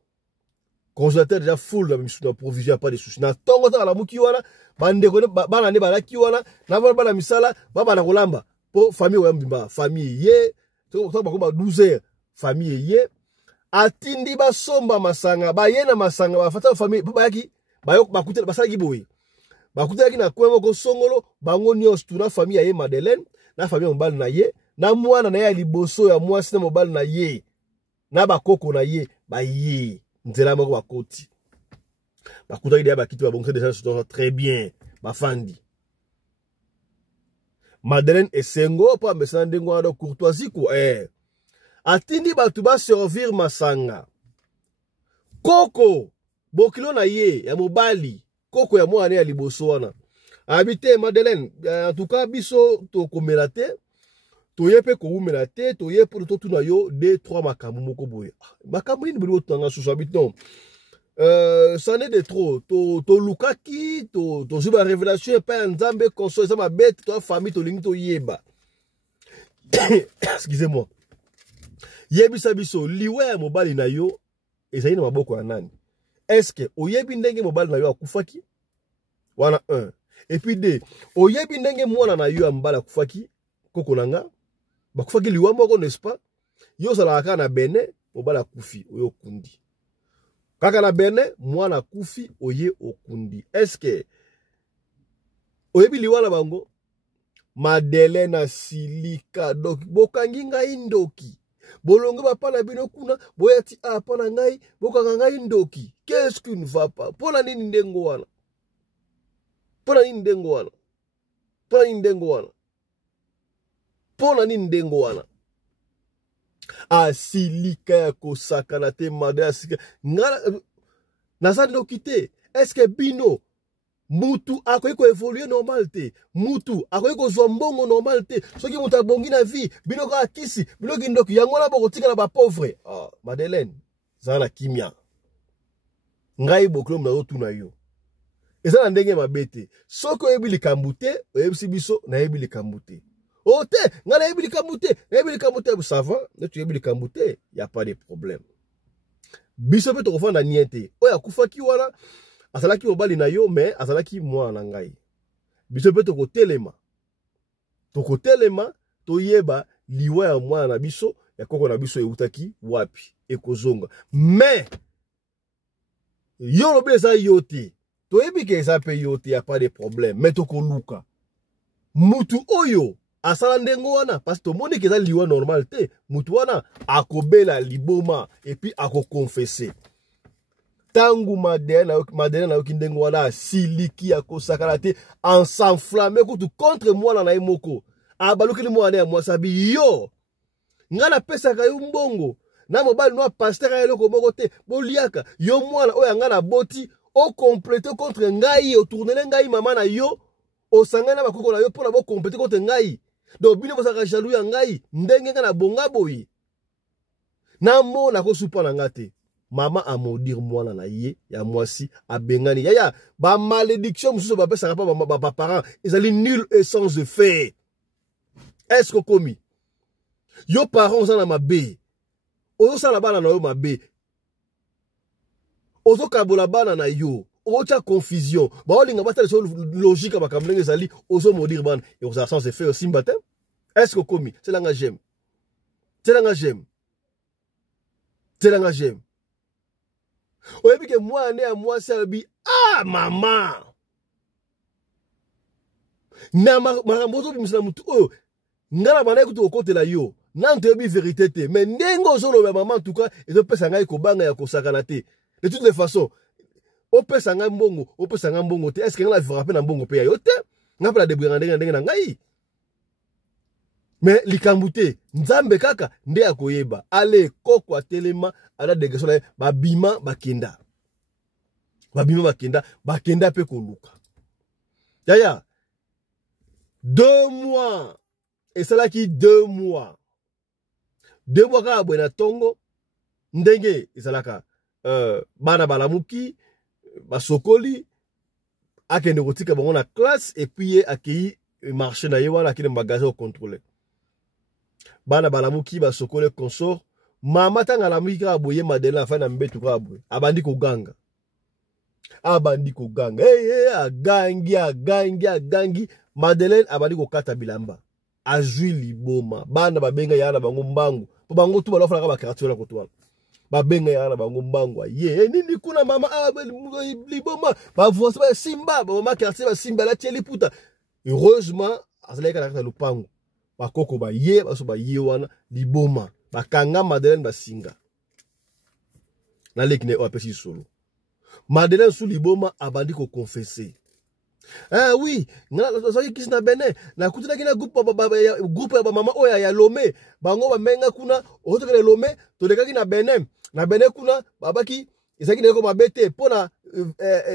consulateur déjà full na misu na provision pas de soucis na tongo ta la muki wana bande ko bana ne bala ki wana na bana misala baba na kolamba po famille wa mbimba famille ye to ba 12h famille ye atindi ba somba masanga ba yena masanga ba fata famille bayaki bayok bakutela basaki boye bakutela na kwemo ko songolo bango nyos tuna famille ye Madeleine na famille mobali na ye na mwana na ye liboso ya mwasi na mobali na ye na bakoko na ye ba ye nzela moko bakoti bakutaki dia bakiti ba bonke déjà très bien bafandi Madeleine esengo pa mesana ndengo wana courtoisie ko atindi batu ba servir masanga koko bokilo na ye ya mobali koko ya mwana ya liboso wana habité Madeleine en tout cas biso to komela te to yepe ko umela te to yepe to tuna yo 2-3 makambo moko boye makambo ni bino tanga sous habitant ça n'est de trop to lukaki to zuba révélation pa nzambe konso ça ma bête to famille to lingi to yeba excusez-moi yebisa biso liwe ya mobali na yo ezali na maboko ya nani est-ce que oyebi ndenge mobali na yo akufaki wana 1 et puis 2 oyebi ndenge mwana na yo ya mbala akufaki koko nanga bakufaki liwa moko n'est-ce pas yo sala ka na bene mobali akufi oyo kundi kaka na bene mwana kufi oye okundi est-ce que oyebi liwa na bango Madeleine asilika donc bokangi ngai ndoki bolongo bapana bino kuna boyati apana ngai bokanga ngai ndoki qu'est-ce qui ne va pas pona nini ndengo wana pona nini ndengo wana pona nini ndengo wana pona nini ndengo wana asilika ya kosaka na te Madeleine asilika ngala naza ndoki te est-ce que bino mutu akoki ko évoluer normal te mutu akoki ko zwa mbongo normal te soki mutu abongi na vie bino ka kisi bino kindoki yango na boko tika na ba pauvre Madeleine za na kimia ngai boklo na tuna yo eza na ndenge mabete soki oyebi likambu te oyebisi biso na yebi likambu te te nga na yebi likambu te ça va ne tu yebi likambu te y a pas de problème biso pe tokofanda niete oyo akufaki wana azalaki mobali na yo mais azalaki mwana na ngai biso pe tokotelema toyeba liwa ya mwana na biso ya koko na biso eutaki wapi ekozonga mais yo lobi eza yo te toyebi ke eza pe yo te ya pas de problème mais tokoluka mutu oyo asala ndengo wana parce que tomoni ke eza liwa normal te mutu wana akobela liboma et puis akokonfese tangu Madeleine na yoki ndengo wana asiliki akosakala te ensanflamme kutu contre mwana na ye moko abalukeli mwana ya mwasabi yo ngana pesaka yo mbongo na mobali no pasteur ya eloko moko te boliaka yo mwana oyo ngana boti o complete contre ngai o tournele ngai mama na yo o sangana bakoko na yo pona bo complete contre ngai donc bino bosaka jaloux ya ngai ndenge ngana bonga boyi na mona ko supa na ngate mama a maudire mwana na ye ya mwasi abengani yaya ba malédiction mususu ba pesa pa ba parents ezali nul essence de fait est-ce que komi yo parents za na mabe ozo sala bana na yo mabe ozo kabola bana na yo ocha confusion ba olinga batale so logique ba kamlenge ezali ozo maudire bana et aux essence de fait aussi baptême est-ce que komi c'est là nga j'aime oyebi ke mwana ya mwasi abi ah mama na makambo ozo bimisana mutu oyo ngala bana ekuti okotela yo nanto yebi vérité te mais ndenge ozoloba mama en tout cas ezopesa ngai kobanga ya kosakana te de toutes les façons opesa ngai mbongo te est-ce que ngala vivra pe na mbongo pe ya yo te nga pe na debrouiller ndenge na ngai mais likambu te nzambe kaka nde akoyeba ale koko atelema ala degeso na babima bakenda pe koluka yaya 2 mois esalaki 2 mois kaka bwena tongo ndenge esalaka bana balamuki basokoli akende kotika bango na classe et puis ye akei marché na ye wana akende magasin ocontrôler bana balamuki basokole consort mama tanga la mika aboye Madeleine afin na mbetu ka aboye abandi koganga agangi Madeleine abandi kokata bilamba azwi liboma bana babenga yana bango mbangu po bango tu balofala ka bakaratu na kotwala babenga yana bango mbangu ye nini kuna mama liboma bavoisi ba simba mama quartier ba simba la tieli puta heureusement azaleka na lupango bakoko ba ye baso ba ye wana liboma bakanga Madeleine basinga na lekine o apesi solo Madeleine sous liboma abandi ko confesser oui ngala soki kisna bene na kutuna kina groupe ya ba mama oya ya Lomé bango ba menga kuna otokele Lomé to lekaki na bene kuna babaki ezaki ndeko mabete pona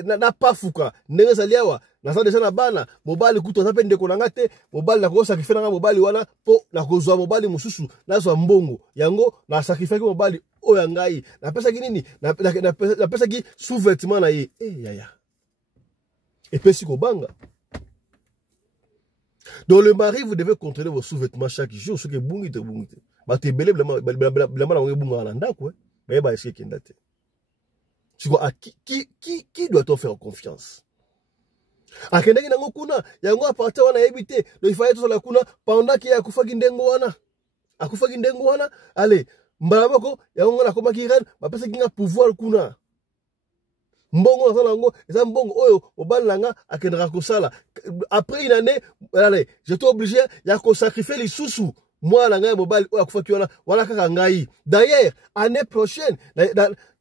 na pafuka ndenge saliawa na sa deja na bana mobali kuto za pe ndeko nanga te mobali na ko sacrifier nanga mobali wana po na kozwa mobali mususu na zwa mbongo yango na sacrifier mobali oya ngai na pesa kinini na pesa ki sous-vêtement na ye yaya et puis si ko banga donc le mari vous devez contrôler vos sous-vêtements chaque jour ce que bungi te ba te belé blama na bunga na ndako ba essayer kenda te tu vois à qui doit-on faire confiance akendeki nango kuna yango aparte wana yebite do ifaye to la kuna pendant ki akufaki ndengo wana allez mbala boko yango na komaki ren bapesa kinga pouvoir kuna mbongo na nango eza mbongo oyo obali nanga akendaka kosala après une année allez j'étais obligé ya ko sacrifier les sous moi nanga mobali oyo akufaki wana kaka ngai d'ailleurs année prochaine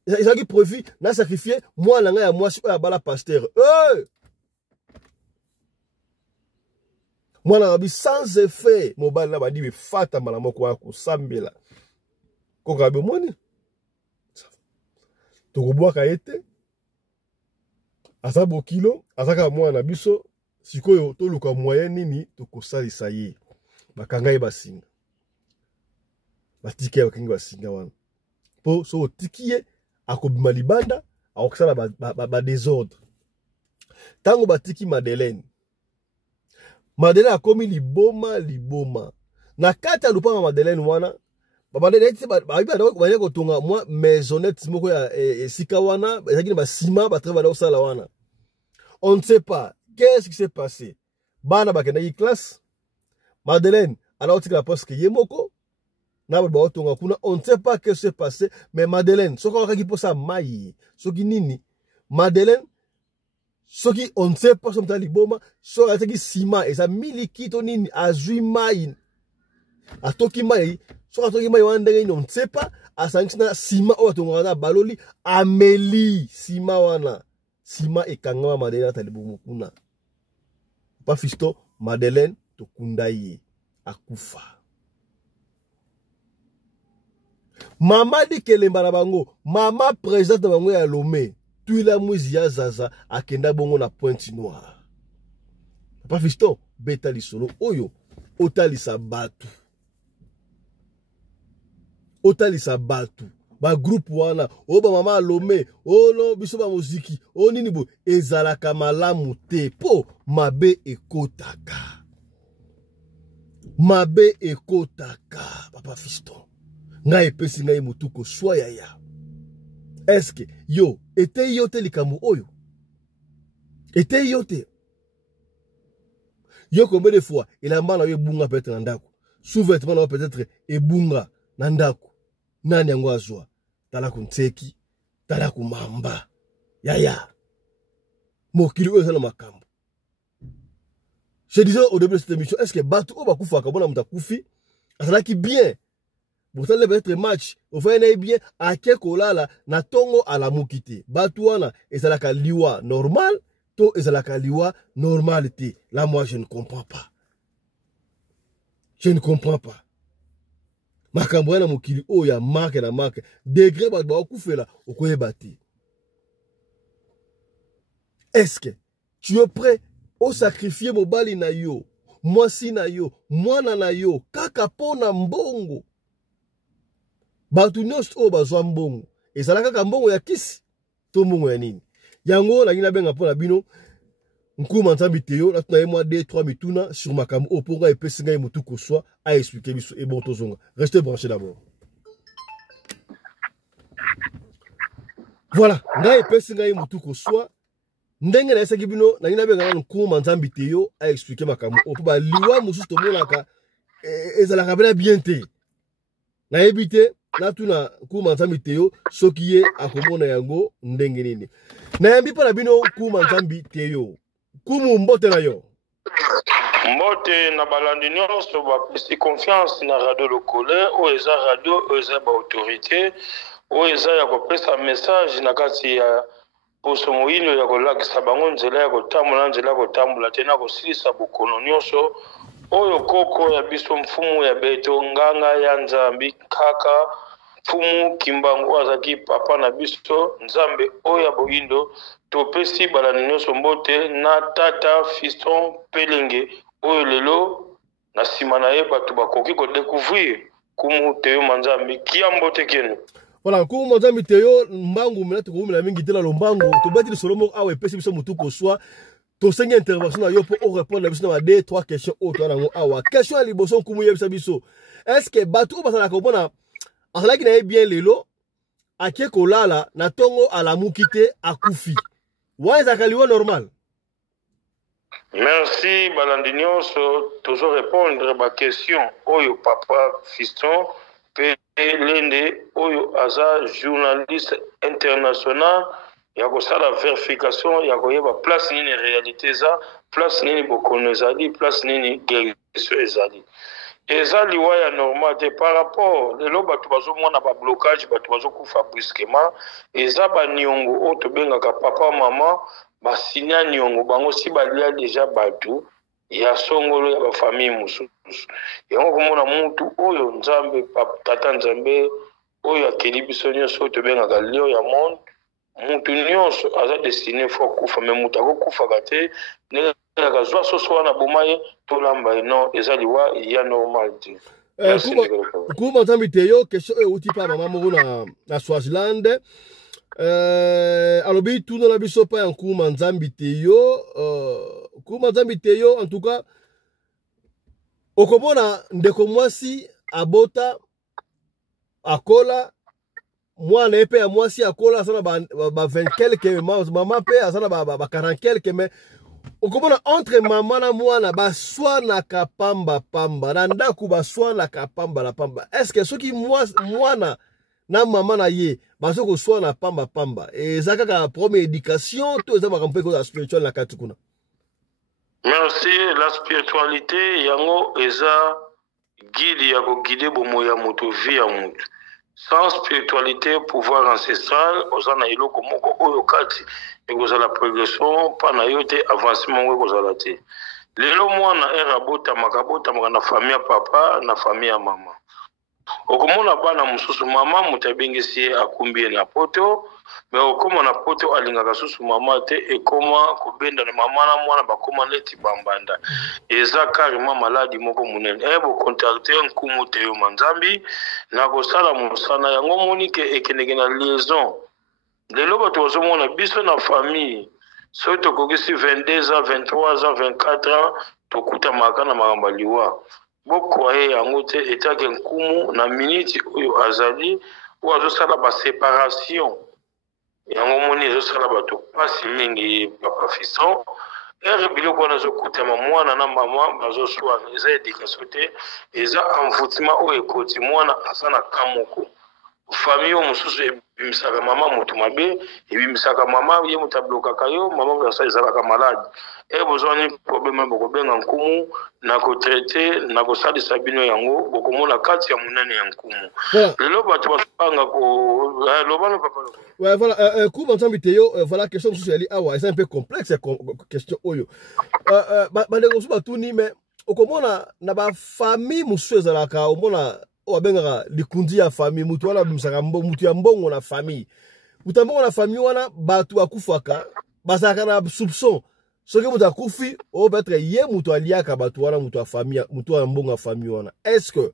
ezaki prévu na sacrifier moi nanga ya mwasi oyo abala pasteur mwana babi sans effet mobali na badi be fata mala moko ya kosambela koka be moni tokobwaka ete asa bokilo asaka mwana biso sikoyo toluka moyen nini tokosalisa ye bakanga ye basinga batike bakingi basinga wana po so otiki ye akobima libanda akosala ba désordre tango batiki Madeleine akomi liboma na kati ya lupanga Madeleine wana babandete ba kotonga moi maisonnette moko ya sikawana ezaki ba ciment ba travailler au sala wana. On ne sait pas qu'est-ce qui s'est passé. Bana bakenda yi classe. Madeleine alors tika la poste que yemoko na ba otonga kuna on ne sait pas qu'est-ce qui s'est passé mais Madeleine soko kaki posa mai soki nini Madeleine soki on ne sait pas son taliboma so ataki ciment et ça milikito nini azui mai atoki mai so atoki mai wandenge on ne sait pas asankina ciment o atonga na baloli ameli ciment wana ciment ekanga Madeleine talibomo kuna pa fisto Madeleine to kundaye akufa mama di kelemba na bango mama présidente bango ya Lomé tuila mwizi ya zaza akenda bongo na Pointe Noire pa fisto beta lisolo oyo otalisa batu ba groupe wana o ba mama Lomé o no biso ba muziki o nini bo ezalaka malamu te po mabe ekotaka papa fisto ngai pesi ngai mutuko soya ya est-ce que yo ete yote likambo oyo ete yote yo combien de fois il a mal à bunga peut-être na ndako sous-vêtement peut-être ebunga na ndako nani yango azwa tala kunteki tala kumamba yaya mokili oyo sana makambo. Je disais au début de cette émission, est-ce que Batu Oba Kufa Kabona Mutakufi, ça qui bien, vous allez être match, vous allez bien, à Kekolala, na tongo à la mukite. Batuana, et ça la liwa normal, to et ça la liwa normalité. Là, moi, je ne comprends pas. Je ne comprends pas. Makambouana mukili, oh, ya marque na marque. Degré Batu Kufa là, au koye bati. Est-ce que tu es prêt? O sacrifier mobali na yo, mwasi na yo, mwana na yo, kaka pona mbongo. Batu nyonso o bazwa mbongo. Ezala kaka mbongo ya kisi, to mbongo ya nini. Yango na ngina benga pona bino, nkuma ntambi teyo, na tunaye mwa 2-3 mituna sur makambo o ponga epesi ngai mutu koswa a expliquer biso e bon tozonga. Restez branchés d'abord. Voilà, ngai epesi ngai mutu koswa. Ndenge na esaki bino na ngina benga nkuma nzambi teyo a expliquer makambo o ba liwa mususu to monaka ezalaka bena bien te na ebite na tuna nkuma nzambi teyo soki ye akomona yango ndenge nini na yambi pa na bino nkuma nzambi teyo kumu mbote na yo mbote na balandi nyonso bapesi confiance na radio lokole o eza radio o eza ba autorité o eza ya kopesa message na kati ya poso moyino ya kolakisa bango nzela ya kotambola nzela ya kotambola te na kosilisa bokono nyonso oyo koko ya biso mfumu ya beto nganga ya nzambi kaka mfumu kimbangu azaki papa na biso nzambe oyo ya boyindo topesi balani nyonso mbote na tata fiston pelenge oyo lelo na nsima na ye bato bakoki kodécouvrir kumu teyo manzambi kia mbote kenu. Voilà, kumu manzambi teyo mbangu mena tukumila mingi tela lombangu tobati lisolomo awe pesi biso mutu koswa to sengi intervention na yo po o répondre na biso na 2-3 questions auto na ngo awa question ya liboso kumu yebisa biso est-ce que batu o basala ko bona azalaki na bien lelo akie kolala na tongo ala mukite akufi wa zakaliwa normal. Merci balandi nyonso toujours répondre ba question oyo papa fiston pe lende oyo aza journaliste international ya kosala verification ya koyeba place nini réalité za place nini bokono ezali place nini guérison ezali eza liwa ya normal te par rapport lelo bato bazomona ba blocage bato bazokufa brusquement eza baniongo oyo tobengaka papa mama basinya niongo bango si balia deja bato ya songolo ya bafamille mosusu yango komona mutu oyo nzambe tata nzambe oyo akeli biso nyonso oyo tobengaka lio ya monde mutu nyonso aza destiné fo kufa me mutu akokufaka te ndenge akazwa soso wana boma ye tolamba ye non eza liwa ya normal te. Kuma nzambi teyo question oyo uti pa mama moko na Swaziland alobi tuna na biso pa ya nkuma nzambi teyo kuma nzambi teyo en tout cas okomona ndeko mwasi abota akola mwana epe ya mwasi akola asana ba 20 quelque maman pe asana ba 40 quelque mais okomona entre mama na mwana baswana kapamba pamba na ndaku baswana kapamba la pamba. Est-ce que soki mwana na mama na ye baso ko swana pamba pamba ezaka ka première éducation to ezaba kampe ko spirituel na kati kuna? Merci. La spiritualité yango eza guide ya ko guider bomo ya mutu vie ya mutu. Sans spiritualité, pouvoir ancestral, ozana iloko moko oyo kati ekozala progression pana yote avancement ekozala te. Lelo mwana era bota makabota na famille ya papa na famille ya mama. Okomona bana mususu mama mutabengisi akumbie na poto, mais okoma na poto alingaka susu mama te ekoma kobenda na mama na mwana bakoma neti bambanda. Eza carrément maladi moko munene. Ebo contacter nkumu te yo manzambi na kosala musana yango monike ekeneke na liaison. Lelo bato bazomona biso na famille so tokokisi 22 ans, 23 ans, 24 ans tokuta makana makamba liwa. Boko yango te etake nkumu na minute oyo azali ou azosala ba séparation. Yango moni ezosala bato pasi mingi papa fiston. Ere biloko wana ezokutama mwana na mama bazoswana eza éducation te eza envoûtement oyo ekoti mwana aza na kamoko. Famille o mususu ebimisaka mama mutu mabe ebimisaka mama ye mutu ablokaka yo mama basa ezalaka malade bozwani problème bokobenga nkumu na kotraite na kosalisa bino yango bokomona kati ya munene ya nkumu lelo bato basanga ko lobano papa. Ouais, voilà, Kuba Nzambi Teyo, voilà, question sur elle, c'est un peu complexe, question oyo. Bandeko suba tuni, mais au komona na ba famille musu ezalaka, au mona o benga likundi ya famille, mutu wana bimsaka mutu ya mbongo na famille. Mutu mbongo na famille wana batu akufaka, basaka na soupçon. Soki mutu akufi, o betre ye mutu aliaka batu wana mutu ya famille, mutu ya mbongo na famille wana. Est-ce que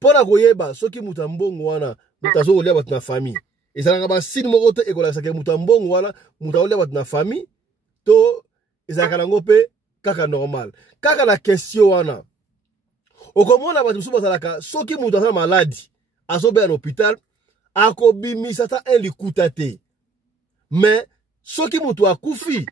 pona koyeba soki mutu mbongo wana mutu azolia batu na famille? Ezalaka ba signe moko te ekolakisaka mutu mbongo wana mutu aolia batu na famille to ezalaka nango pe kaka normal. Kaka na question wana okomona batu mususu bazalaka soki mutu aza maladi azobeya na hôpital akobimisa ta un likuta te, mais soki mutu akufi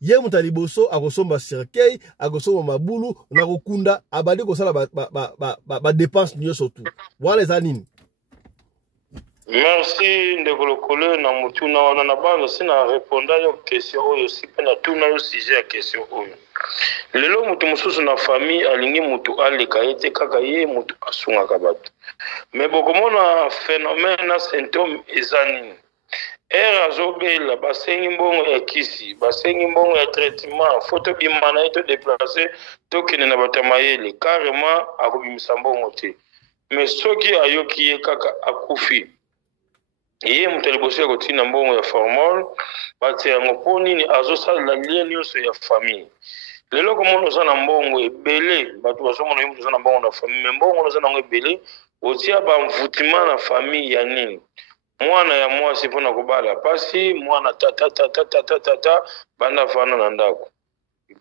ye mutu liboso akosomba cercueil akosomba mabulu na kokunda abandi kosala ba dépense nyonso tu wana eza nini? Merci Ndekolokole na mutuna wana na bando sina répondre yo question oyo sipe na tuna yo sujet ya question oyo. Lelo mutu mususu na famille alingi mutu aleka ete kaka ye mutu asungaka bato. Mais bokomona phénomène na symptôme ezani. Azobela basengi mbongo ya kisi, basengi mbongo ya traitement, photo bimana eto déplacer tokene na batamayele carrément akobimisa mbongo te. Mais soki ayoki ye kaka akufi ye mutu liboso ya kotina mbongo ya formol bati yango mpo nini azosalela lien nyonso ya famille. Lelo komona oza na mbongo ebele bato bazomona ye mutu oza na mbongo na famille me mbongo oza nango ebele otia bamvutima na famille ya nini? Mwana ya mwasi mpona kobala pasi mwana tata banda fana na ndako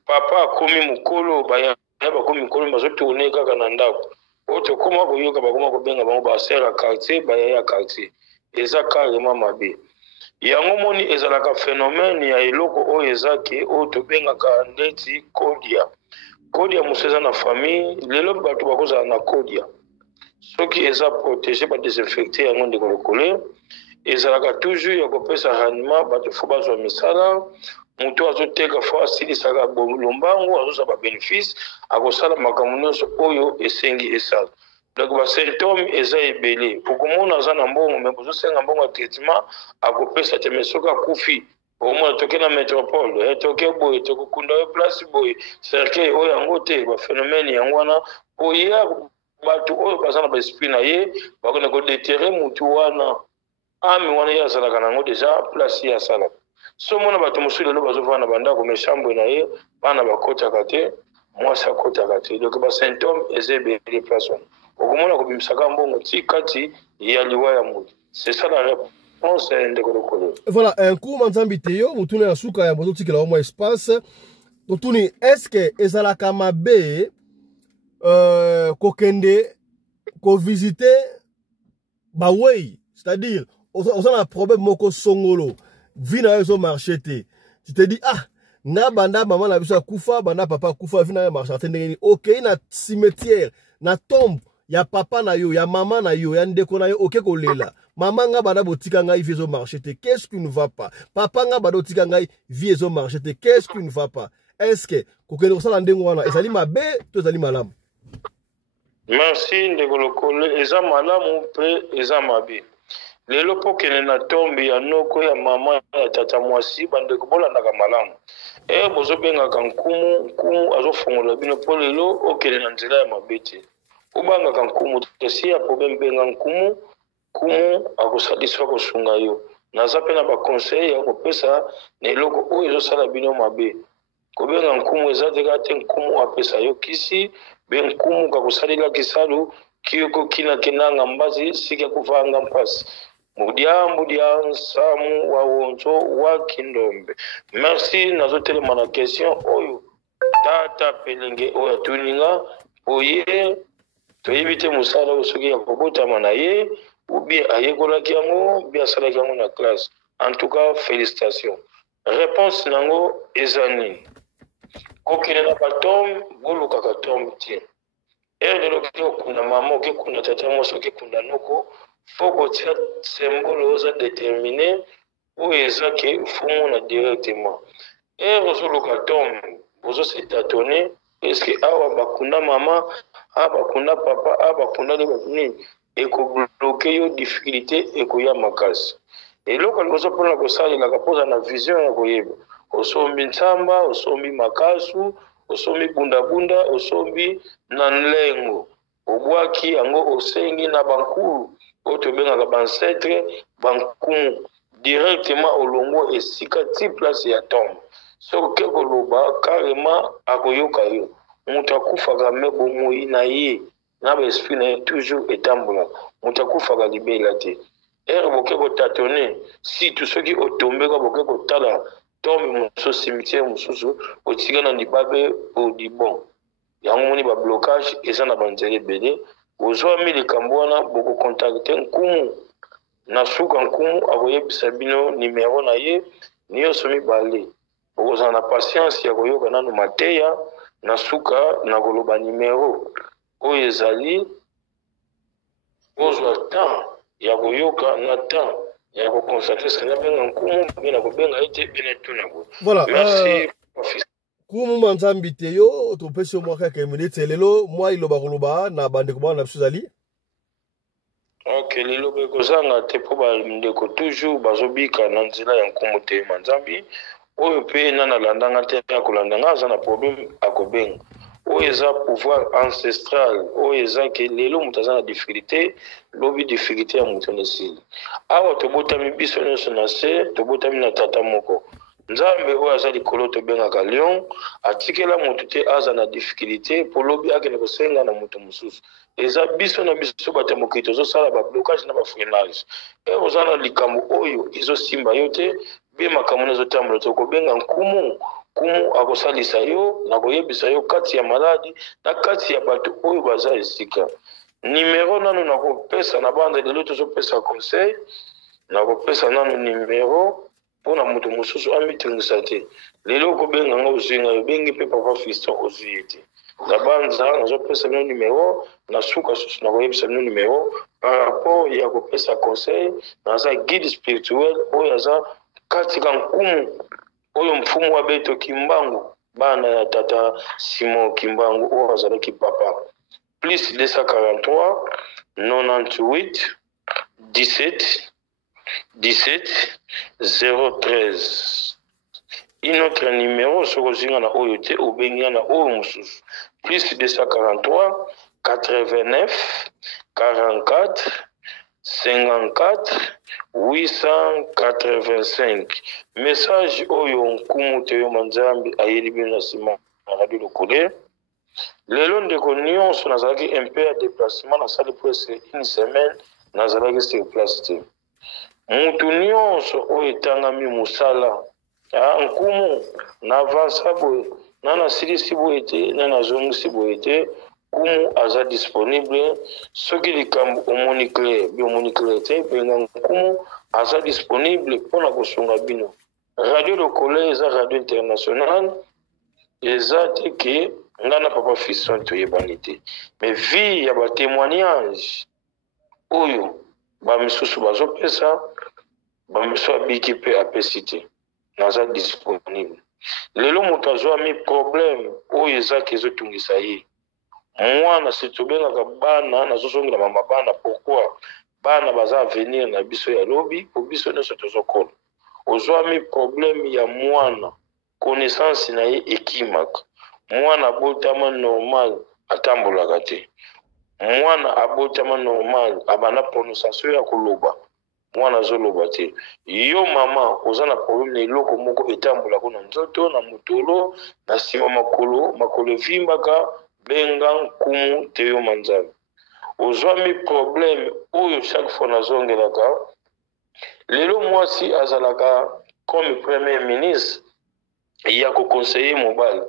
papa akomi mokolo baya bakomi mokolo bazotourne kaka na ndako oyo tokoma koyoka bakoma kobenga bango basere ya quartier baya ya quartier eza carrément mabe. Yango moni ezalaka phénomène ya eloko oyo ezake oyo tobengaka ndeti kodia musu eza na famille lelo bato bakozala na kodia soki eza protégé ba désinfecté yango Ndekolokole ezalaka toujours ya kopesa rendement bato fo bazwa misala mutu azoteka fo asilisaka lombango azoza ba bénéfice akosala makambo nyonso oyo esengi esala. Donc ba symptôme eza ebele okomona aza na mbongo me bozosenga mbongo ya traitement akopesa te mais soki akufi omona toke na métropole toke boye tokokunda yo place boye cercueil oyo yango te ba phénomène yango wana oya bato oyo baza na baesprit na ye bakona kodeterre mutu wana ami wana ye azalaka nango deja place ye asalaka. So mona bato mosusu lelo bazovanda bandako me chambre na ye bana bakotaka te mwasi akotaka te. Donc ba symptôme eza ebele place wana okomona kobimisaka mbongo ti kati ya liwa ya mutu. C'est ça la réponse Ndekolokole. Voilà, un coup Nzambi Teyo mutuna ya suka ya bozotikela au moins espace totuni est-ce que ezalaka mabe kokende ko visiter Bah oui, c'est-à-dire, on a un problème moko songolo. Vina yo marché te. Tu te dis ah, na banda maman na biso kufa, banda papa kufa, vina yo marché te. OK, na cimetière, na tombe, ya papa na yo, ya maman na yo, ya ndeko na yo, OK kolela. Maman nga banda botika ngai vie marché te. Qu'est-ce qui ne va pas? Papa nga banda botika ngai vie marché te. Qu'est-ce qui ne va pas? Est-ce que kokende kosala ndengo wana ezali mabe to ezali malamu? Merci ndeko lokole, eza malamu pe eza mabe. Lelo po kene na tombe ya noko ya mama ya tata mwasi bandeko bolandaka malamu. Bozo bengaka nkumu azofongola bino po lelo okene na nzela ya mabe te. Obangaka nkumu tesi ya problème benga nkumu akosalisa kosunga yo. Naza pe na baconseil ya kopesa na eloko oyo ezosala bino mabe. Kobenga nkumu eza teka te nkumu apesa yo kisi, be nkumu kakosalela kisalu kiyoko kina kenanga mbazi sika kuvanga mpasi. Mudia Samu wa Wonzo wa Kindombe. Merci nazotele na question oyo tata pelenge oyo tuninga oye toyebite musala osoki ya kobota manaye ou bien ayekola kiango bien sala kiango na classe. En tout cas félicitations. Réponse nango ezani. Kokine na batom bulu kakatom tie. Lelo kuna mama ke kuna tata moso ke kuna noko faut que symbole osa déterminé où ezaki fumu na directement. Rozoluka tom bozo se tâtonner est-ce que awa bakunda mama bakunda papa bakunda ni eko bloquer yo difficulté eko ya makasi. Eloko bozo pona ko sali na kapoza na vision ya koyeba osombi nsamba osombi makasu osombi bunda osombi na nlengo obwaki yango osengi na bankulu oto bengaka bancetre bankumu directement olongo esika ti place ya tombe soki ke koloba carrément akoyoka yo moto akufaka me bomoi na ye na baesprit na ye toujours etambola moto akufaka libela te boke kotatone situ soki otombeka boke kotala tombe mosusu cimetière mosusu otika na libabe odibon yango moni bablocage eza na banzela ebele ozwa mi likambo wana bokocontacte nkumu na suka nkumu akoyebisa bino nimero na ye nyonso mibale bokozala na patience ya koyoka nano mateya na suka na koloba nimero oyo ezali ozwa temps ya koyoka na temps ya kokonstate sena benga nkumu bena kobenga ete bena tunako. Voilà. Merci. Kumu manzambi te yo topesi mwa kaka minute lelo mwa iloba koloba na bandeko bana biso zali. Ok, lelo bekozanga te po bandeko toujours bazobika na nzela ya nkumu te manzambi oyo pe nana landanga te akolandanga aza na problème akobenga oyo eza pouvoir ancestral oyo eza ke lelo moto aza na difficulté lobi difficulté ya moto nesili awa tobotami biso nyonso na se tobotami na tata moko nzambe oyo aza likolo tobengaka lion atikela moto te aza na difficulté po lobi akende kosenga na moto mosusu eza biso na biso bato ya mokili tozosala bablocage na bafreinage oza na likambo oyo ezosimba yo te be makambo ezotambola tokobenga nkumu akosalisa yo na koyebisa yo kati ya maladi na kati ya bato oyo baza esika nimero nano nakopesa na banda lelo tozopesa conseil nakopesa nano nimero mpona moto mosusu amitungisa te lelo okobenga nga ozwinga yobengi mpe papa Fiston ozwi ye te na banza nazopesa bino nimero na suka susu nakoyebisa bino nimero par rapport ya kopesa conseil naza guide spirituel oyo aza kati ka nkumu oyo mfumu wa beto Kimbangu bana ya tata Simon Kimbangu oyo azalaki papa plus 243 98 17 013 une autre numéro sokozinga na oyo te obenga na oyo mosusu plus 243 89 44 54 885 message oyo nkumu te yo manzambi ayeli bino na nsima na radio lokole lelo ndeko nyonso nazalaki un peu ya déplacement nasali presque une semaine nazalaki sur place te mutu nyonso oyo etangami mosala nkumu na avansa boye na nasilisi boye te na nazongisi boye te Kumu aza disponible soki likambo homonucléaire biomonucléaire te benga Kumu aza disponible mpona kosunga bino. Radio Lokolo eza radio internationale eza te ke ngana papa Fiston toyebani te, mais vie ya batémoignage oyo bamisusu bazopesa bamisu abiki mpe apesi te naza disponible. Lelo moto azwami problème oyo ezaki ezotungisa ye mwana situbengaka bana nazozongela mama bana. Pourquoi bana baza avenir na biso ya lobi po biso nyonso tozokola. Ozwami problème ya mwana connaissance na ye ekimaka, mwana abotama normal atambolaka te, mwana abotama normal abana prononciation ya koloba mwana azoloba te. Yo mama oza na problème na eloko moko etambolaka na nzoto na motolo na nsima makolo evimbaka benga Nkumu Theo Manzambe. Ozwami problème oyo chaque fois nazongelaka. Lelo mwasi azalaka comme premier ministre ya koconseiller mobile.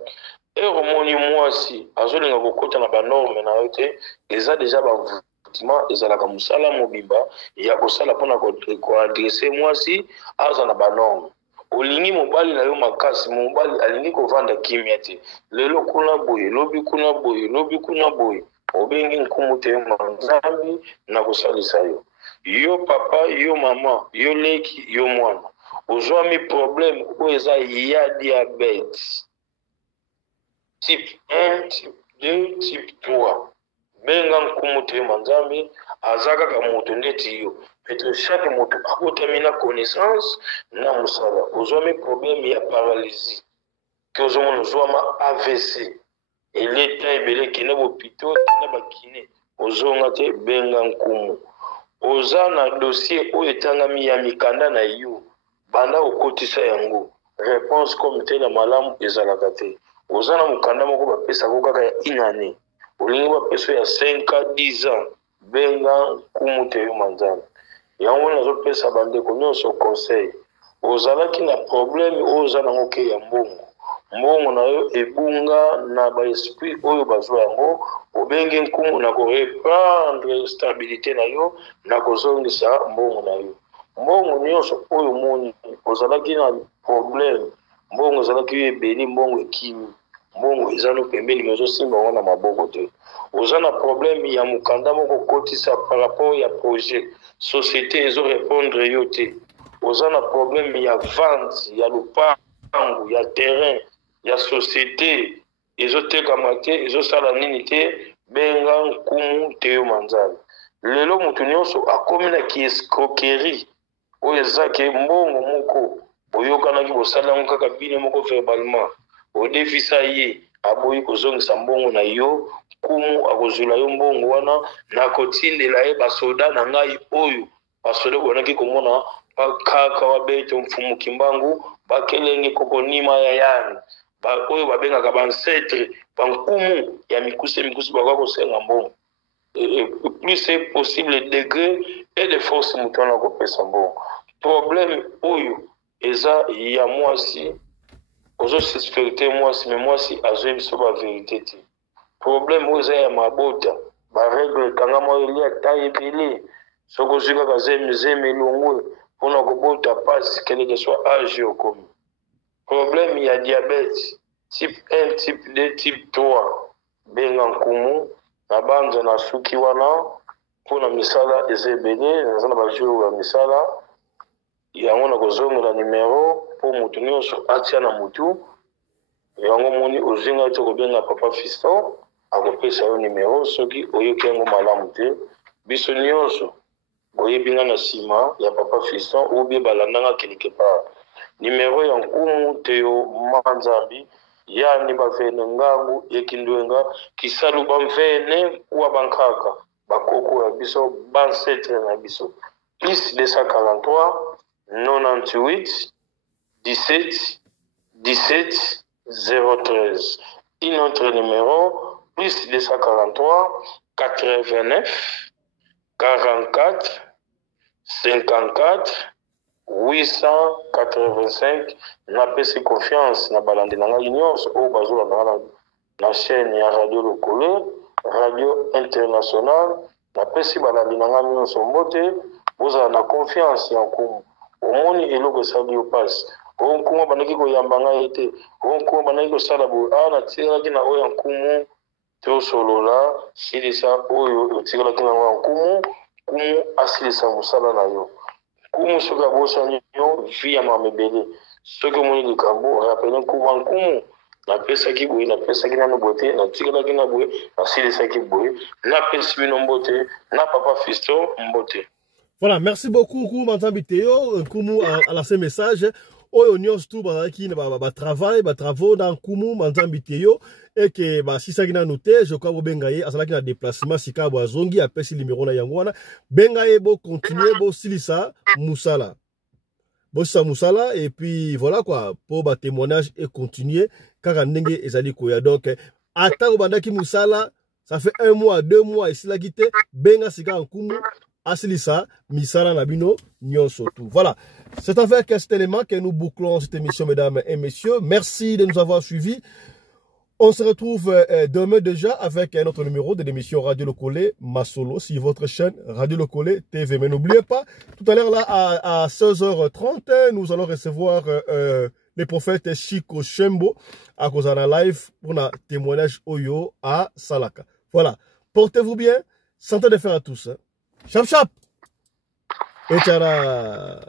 Omoni mwasi azolinga kokota na banorme na yo te, eza deja bavêtement ezalaka mosala mobimba ya kosala mpona koadresse mwasi aza na banorme. Olingi mobali na yo makasi, mobali alingi kovanda kimia te. Lelo kuna boye, lobi kuna boye, lobi kuna boye. Obengi Nkumu Theo Manzambe na kosalisa yo. Yo papa, yo mama, yo leki, yo mwana. Ozwami problème oyo eza ya diabète. Type 1, type 2, type 3. Benga Nkumu Theo Manzambe aza kaka moto ndeti yo. Peut-être chaque moto akotami na connaissance na musala. Ozwami problème ya paralysie. Que ozomona ozwama AVC. Eleta ebele kina bopito kina bakine. Ozonga te benga Nkumu. Oza na dossier oyo etangami ya mikanda na yo. Banda okotisa yango. Réponse comme telle malamu ezalaka te. Oza na mukanda moko bapesa ko kaka ya inane. Olingi bapeso ya 5 ans 10 ans. Benga Nkumu Theo Manzambe. Yango nazopesa bandeko nyonso conseil. Ozalaki na problème oza nango ke ya mbongo. Mbongo na yo ebunga na ba esprit oyo bazwa yango. Obenge Nkumu na koreprendre stabilité na yo na kozongisa mbongo na yo. Mbongo nyonso oyo moni ozalaki na problème. Mbongo ozalaki ebeli mbongo ekimi. Mbongo ezano pembeni mezosimba wana maboko te. Oza na problème ya mukanda moko kotisa par rapport ya projet. Société ezo répondre yo te. Oza na problème ya vente, ya lupango, ya terrain, ya société ezo tekama te, ezo sala nini te, benga Nkumu Theo Manzambe. Lelo mutu nyonso akomi na escroquerie oyo ezaki mbongo moko oyokanaki bosala ngo kaka bine moko verbalement odefisa ye aboyi kozongisa mbongo na yo. Nkumu akozula yo mbongo wana na kotindela ye basoda na ngai oyo basoda bonaki komona bakaka wabeto mfumu kimbangu bakelenge kokonima ya yani oyo babengaka bancetre bankumu ya mikusi bakwa kosenga mbongo. Plus c'est possible degré et de force mutu wana kopesa mbongo. Problème oyo eza ya mwasi ozosuspecte mwasi me mwasi azwi biso bavérité te. Problème oyo eza ya mabota baregle ekangama oyo elia ta ebele soki ozwi kaka zeme elongwe mpona kobota pasi quel que soit âge okomi. Problème ya diabète type 1, type 2, type 3 benga Nkumu na banza na suki wana mpona misala eza ebele naza na bajour ya misala yango na kozongela numero mpo motu nyonso atia na mutu yango moni ozinga te kobenga papa Fiston akopesa yo numero soki oyoki yango malamu te. Biso nyonso boyebi nga na nsima ya papa Fiston oubie balandanga quelque part. Numero ya Nkumu Theo Manzambe yani bavene ngangu yekindwenga kisalu bamvene kuwa bankaka bakoko ya biso bancetre na biso plus 243 98 17 17 013. Un autre numéro plus 243 89 44 54 885. Napesi confiance na balandi na ngai nyonso oyo bazolanda na chaîne ya Radio Lokolo radio internationale napesi balandi na ngai nyonso mbote bozala na confiance ya nkumu omoni eloko esali yo pasi oyo nkumu bandaki koyamba ngai te oyo nkumu bandaki kosala boye awa natikalaki na oyo ya nkumu tosolola silisa oyo otikalaki na ngai ya nkumu nkumu asilisa mosala na yo nkumu soki abosani yo vi ya mamebele soki omoni likambo rapele nkumu ya nkumu napesaki boye napesaki nano boye te natikalaki na boye nasilisaki boye napesi bino mbote na papa Fiston mbote. Voilà, merci beaucoup Nkumu Manzambi Théo. Nkumu a lancé message. Oyo nyonso tout bazalaki ba travail, ba travaux dans Nkumu Manzambi Théo et que ba sisa kina noté, je crois bobenga ye azalaki na déplacement sika bo azongi apesi numéro na yango wana. Benga ye bo continuer bo silisa musala. Bossa musala et puis voilà quoi pour ba témoignage et continuer kaka ndenge ezali koya donc ata obandaki musala ça fait 1 mois 2 mois ici la guité benga sika Nkumu asilisa misala nabino nyonso tout. Voilà, c'est avec cet élément que nous bouclons cette émission, mesdames et messieurs. Merci de nous avoir suivis. On se retrouve demain déjà avec un autre numéro de l'émission Radio Lokole Masolo sur votre chaîne Radio Lokole TV. Mais n'oubliez pas, tout à l'heure là à 16h30, nous allons recevoir les prophètes Chico Shembo à cause d'un live pour un témoignage Oyo à Salaka. Voilà, portez-vous bien, santé de fer à tous. Chap chap et tchara.